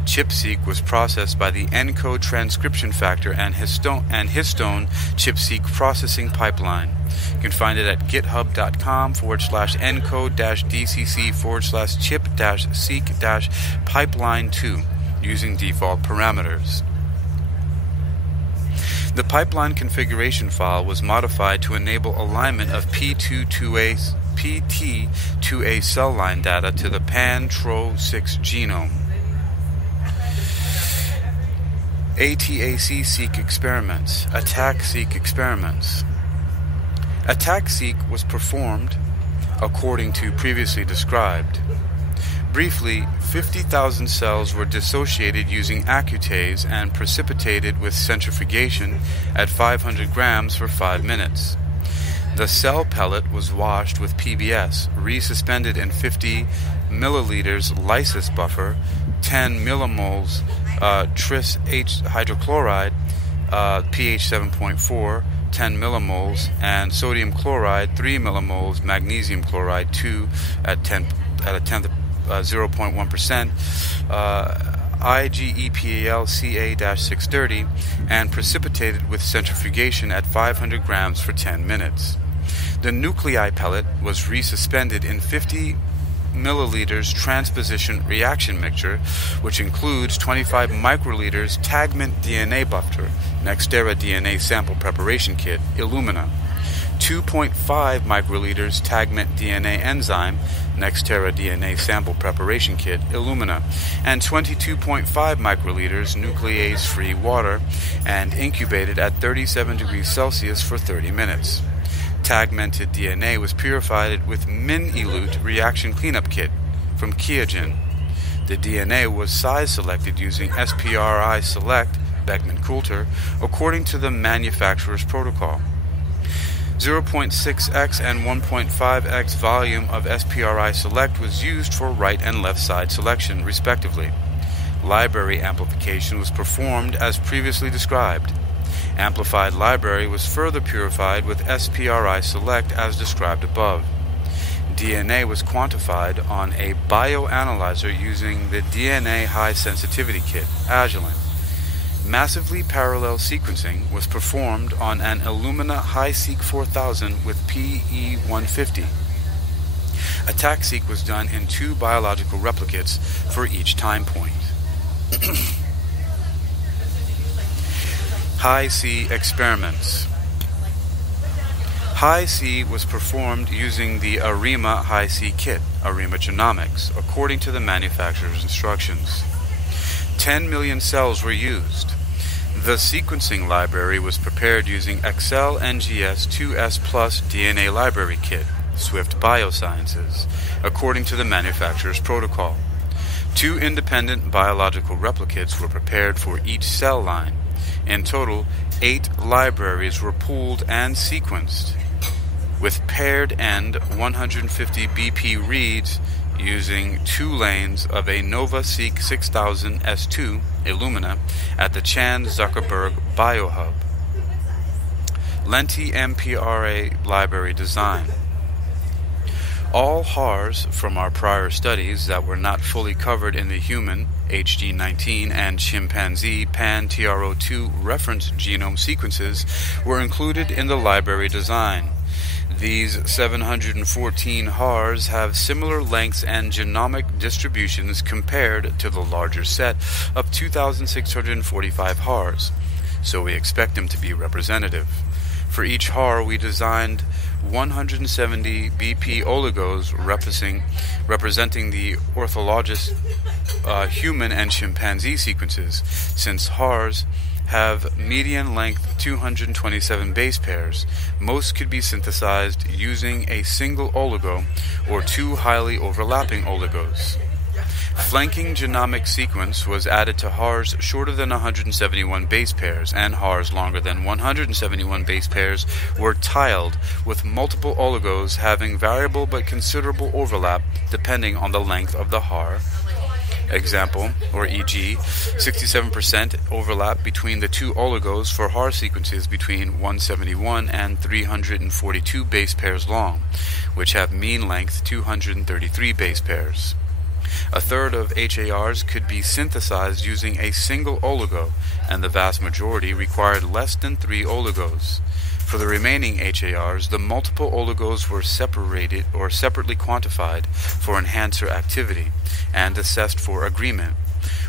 ChIP-seq was processed by the ENCODE transcription factor and histone ChIP-seq processing pipeline. You can find it at github.com/encode-dcc/chip-seq-pipeline2 using default parameters. The pipeline configuration file was modified to enable alignment of PT2A cell line data to the pan-Tro6 genome. ATAC-seq experiments, ATAC-seq experiments. ATAC-seq was performed according to previously described. Briefly, 50,000 cells were dissociated using accutase and precipitated with centrifugation at 500 grams for 5 minutes. The cell pellet was washed with PBS, resuspended in 50 milliliters lysis buffer, 10 millimoles tris hydrochloride, pH 7.4, 10 millimoles, and sodium chloride, 3 millimoles, magnesium chloride, 2 at a tenth of 0.1%, IgEPAL-Ca-630, and precipitated with centrifugation at 500 grams for 10 minutes. The nuclei pellet was resuspended in 50 milliliters transposition reaction mixture, which includes 25 microliters Tagment DNA buffer, Nextera DNA sample preparation kit, Illumina, 2.5 microliters Tagment DNA enzyme, Nextera DNA sample preparation kit, Illumina, and 22.5 microliters nuclease-free water, and incubated at 37 degrees Celsius for 30 minutes. Tagmented DNA was purified with min-elute reaction cleanup kit from Qiagen. The DNA was size selected using SPRI Select Beckman-Coulter according to the manufacturer's protocol. 0.6x and 1.5x volume of SPRI Select was used for right and left side selection, respectively. Library amplification was performed as previously described. Amplified library was further purified with SPRI Select as described above. DNA was quantified on a bioanalyzer using the DNA High Sensitivity Kit, Agilent. Massively parallel sequencing was performed on an Illumina HiSeq 4000 with PE150. ATAC-seq was done in 2 biological replicates for each time point. High-C experiments. High-C was performed using the ARIMA High-C kit, ARIMA Genomics, according to the manufacturer's instructions. 10 million cells were used. The sequencing library was prepared using Excel NGS 2S Plus DNA Library Kit, Swift Biosciences, according to the manufacturer's protocol. 2 independent biological replicates were prepared for each cell line. In total, 8 libraries were pooled and sequenced, with paired end 150 BP reads using 2 lanes of a NovaSeq 6000 S2 Illumina at the Chan Zuckerberg Biohub. Lenti MPRA library design. All HARs from our prior studies that were not fully covered in the human, HG19, and chimpanzee pan-TRO2 reference genome sequences were included in the library design. These 714 HARs have similar lengths and genomic distributions compared to the larger set of 2,645 HARs, so we expect them to be representative. For each HAR, we designed 170 BP oligos representing the orthologous human and chimpanzee sequences, since HARs have median length 227 base pairs. Most could be synthesized using a single oligo or 2 highly overlapping oligos. Flanking genomic sequence was added to HARs shorter than 171 base pairs, and HARs longer than 171 base pairs were tiled, with multiple oligos having variable but considerable overlap depending on the length of the HAR. Example, or e.g., 67% overlap between the 2 oligos for HAR sequences between 171 and 342 base pairs long, which have mean length 233 base pairs. A third of HARs could be synthesized using a single oligo, and the vast majority required less than 3 oligos. For the remaining HARs, the multiple oligos were separated or separately quantified for enhancer activity and assessed for agreement.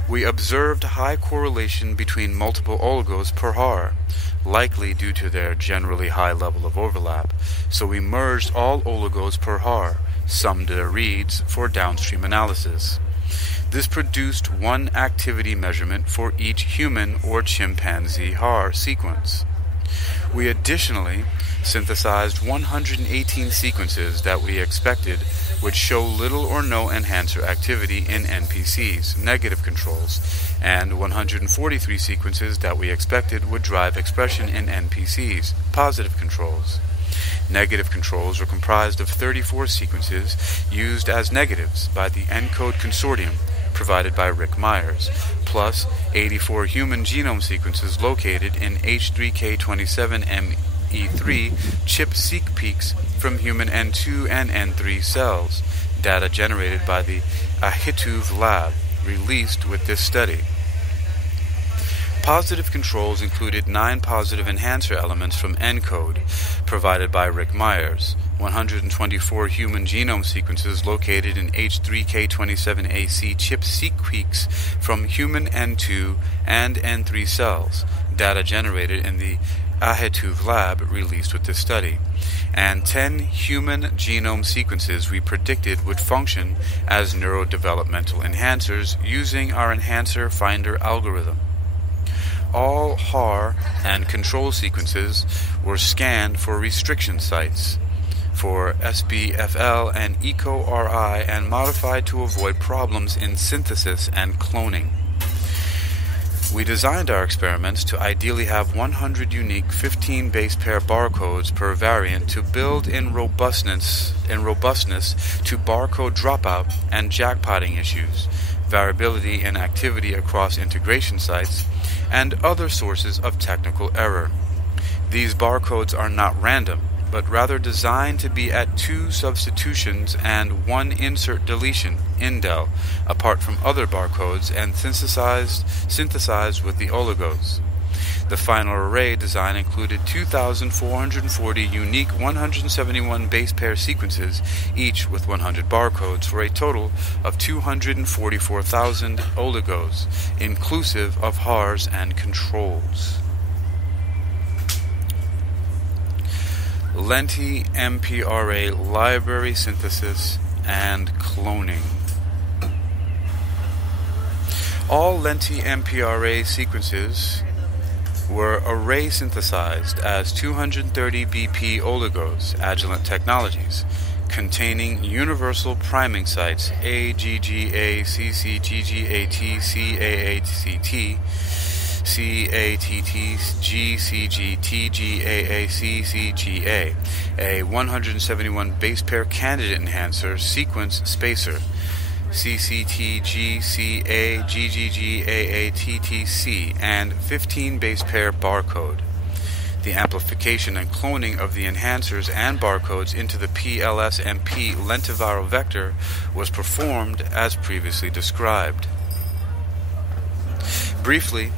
We observed high correlation between multiple oligos per HAR, likely due to their generally high level of overlap, so we merged all oligos per HAR, summed their reads for downstream analysis. This produced 1 activity measurement for each human or chimpanzee HAR sequence. We additionally synthesized 118 sequences that we expected would show little or no enhancer activity in NPCs, negative controls, and 143 sequences that we expected would drive expression in NPCs, positive controls. Negative controls were comprised of 34 sequences used as negatives by the ENCODE consortium, provided by Rick Myers, plus 84 human genome sequences located in H3K27ME3 chip-seq peaks from human N2 and N3 cells, data generated by the Ahituv lab, released with this study. Positive controls included 9 positive enhancer elements from ENCODE, provided by Rick Myers, 124 human genome sequences located in H3K27AC chip sequeaks from human N2 and N3 cells, data generated in the Ahetuv lab released with this study, and 10 human genome sequences we predicted would function as neurodevelopmental enhancers using our enhancer finder algorithm. All HAR and control sequences were scanned for restriction sites for SBFL and EcoRI and modified to avoid problems in synthesis and cloning. We designed our experiments to ideally have 100 unique 15 base pair barcodes per variant to build in robustness to barcode dropout and jackpotting issues, variability in activity across integration sites, and other sources of technical error. These barcodes are not random, but rather designed to be at 2 substitutions and 1 insert deletion, indel, apart from other barcodes and synthesized with the oligos. The final array design included 2,440 unique 171 base pair sequences, each with 100 barcodes, for a total of 244,000 oligos, inclusive of HARs and controls. Lenti-MPRA library synthesis and cloning. All Lenti-MPRA sequences were array synthesized as 230 BP oligos, Agilent Technologies, containing universal priming sites AGGA, CCGGAT, CAACT, CATT, GCG, TGAA, CCGA, a 171 base pair candidate enhancer sequence spacer, CCTGCAGGGAATTC, and 15 base pair barcode. The amplification and cloning of the enhancers and barcodes into the PLS-MP lentiviral vector was performed as previously described. Briefly,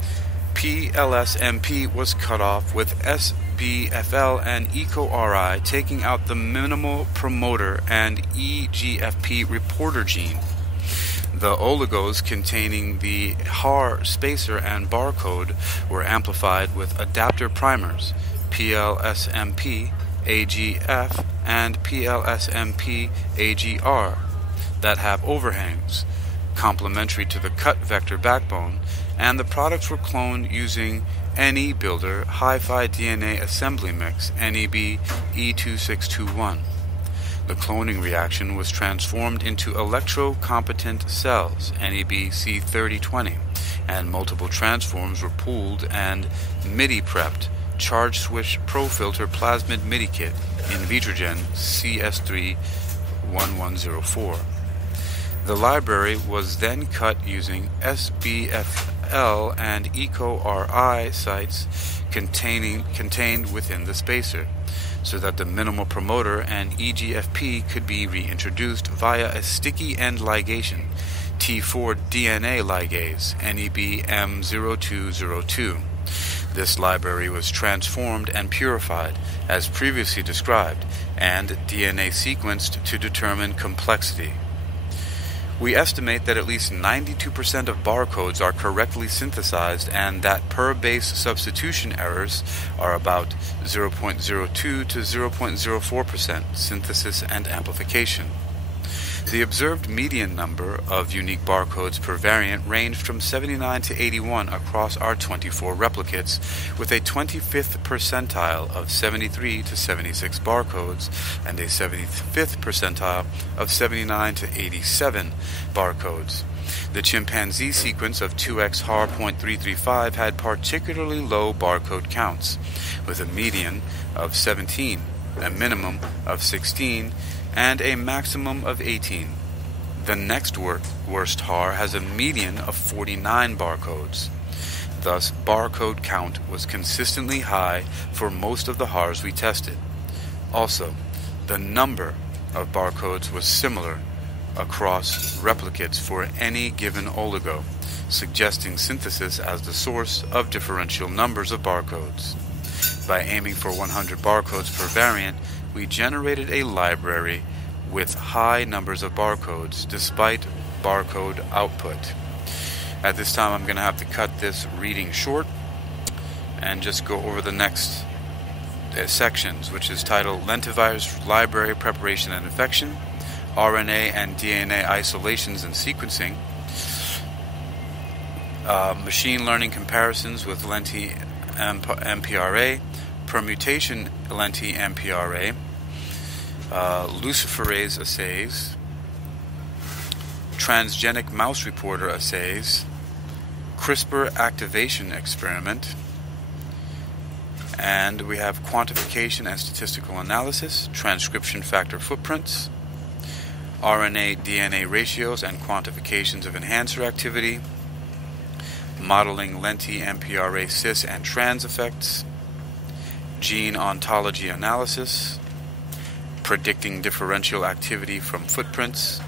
PLS-MP was cut off with SBFL and EcoRI taking out the minimal promoter and EGFP reporter gene. The oligos containing the HAR spacer and barcode were amplified with adapter primers, PLS-MP, AGF, and PLS-MP, AGR, that have overhangs, complementary to the cut vector backbone, and the products were cloned using NE Builder Hi-Fi DNA Assembly Mix, NEB E2621. The cloning reaction was transformed into electrocompetent cells, NEB C3020, and multiple transforms were pooled and MIDI prepped, charge switch profilter plasmid MIDI kit in Vitrogen CS31104. The library was then cut using SBFL and EcoRI sites contained within the spacer, so that the minimal promoter and EGFP could be reintroduced via a sticky end ligation, T4 DNA ligase, NEB M0202. This library was transformed and purified, as previously described, and DNA sequenced to determine complexity. We estimate that at least 92% of barcodes are correctly synthesized and that per base substitution errors are about 0.02 to 0.04% synthesis and amplification. The observed median number of unique barcodes per variant ranged from 79 to 81 across our 24 replicates, with a 25th percentile of 73 to 76 barcodes and a 75th percentile of 79 to 87 barcodes. The chimpanzee sequence of 2x HAR.335 had particularly low barcode counts, with a median of 17, a minimum of 16, and a maximum of 18. The next worst HAR has a median of 49 barcodes. Thus, barcode count was consistently high for most of the HARs we tested. Also, the number of barcodes was similar across replicates for any given oligo, suggesting synthesis as the source of differential numbers of barcodes. By aiming for 100 barcodes per variant, we generated a library with high numbers of barcodes despite barcode output. At this time, I'm going to have to cut this reading short and just go over the next sections, which is titled Lentivirus Library Preparation and Infection, RNA and DNA Isolations and Sequencing, Machine Learning Comparisons with Lenti-MPRA, Permutation Lenti-MPRA, Luciferase Assays, Transgenic Mouse Reporter Assays, CRISPR Activation Experiment, and we have Quantification and Statistical Analysis, Transcription Factor Footprints, RNA-DNA Ratios and Quantifications of Enhancer Activity, Modeling Lenti-MPRA cis and trans effects, Gene Ontology Analysis, Predicting Differential Activity from Footprints,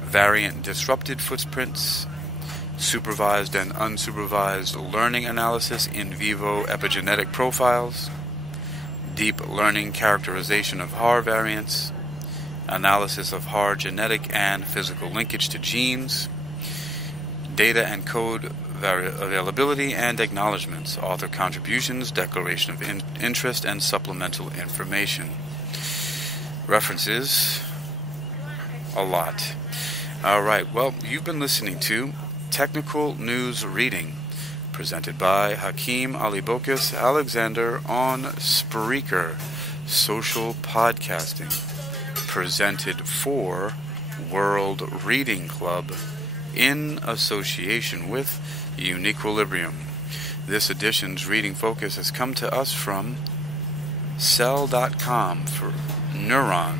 Variant Disrupted Footprints, Supervised and Unsupervised Learning Analysis in Vivo Epigenetic Profiles, Deep Learning Characterization of HAR Variants, Analysis of HAR Genetic and Physical Linkage to Genes, Data and Code Availability and Acknowledgements, Author Contributions, Declaration of Interest, and Supplemental Information. References, a lot. Alright, well, you've been listening to Technical News Reading, presented by Hakeem Alibokis Alexander on Spreaker, social podcasting, presented for World Reading Club in association with UniquilibriuM. This edition's reading focus has come to us from Cell.com for Neuron.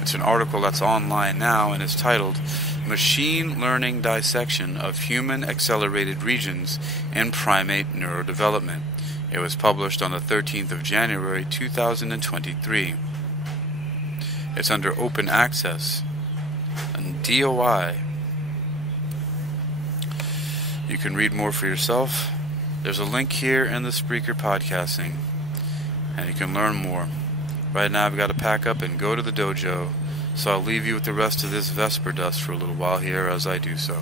It's an article that's online now and is titled Machine Learning Dissection of Human Accelerated Regions in Primate Neurodevelopment. It was published on the 13th of January 2023. It's under Open Access and DOI. You can read more for yourself. There's a link here in the Spreaker podcasting, and you can learn more. Right now I've got to pack up and go to the dojo, so I'll leave you with the rest of this Vesper dust for a little while here as I do so.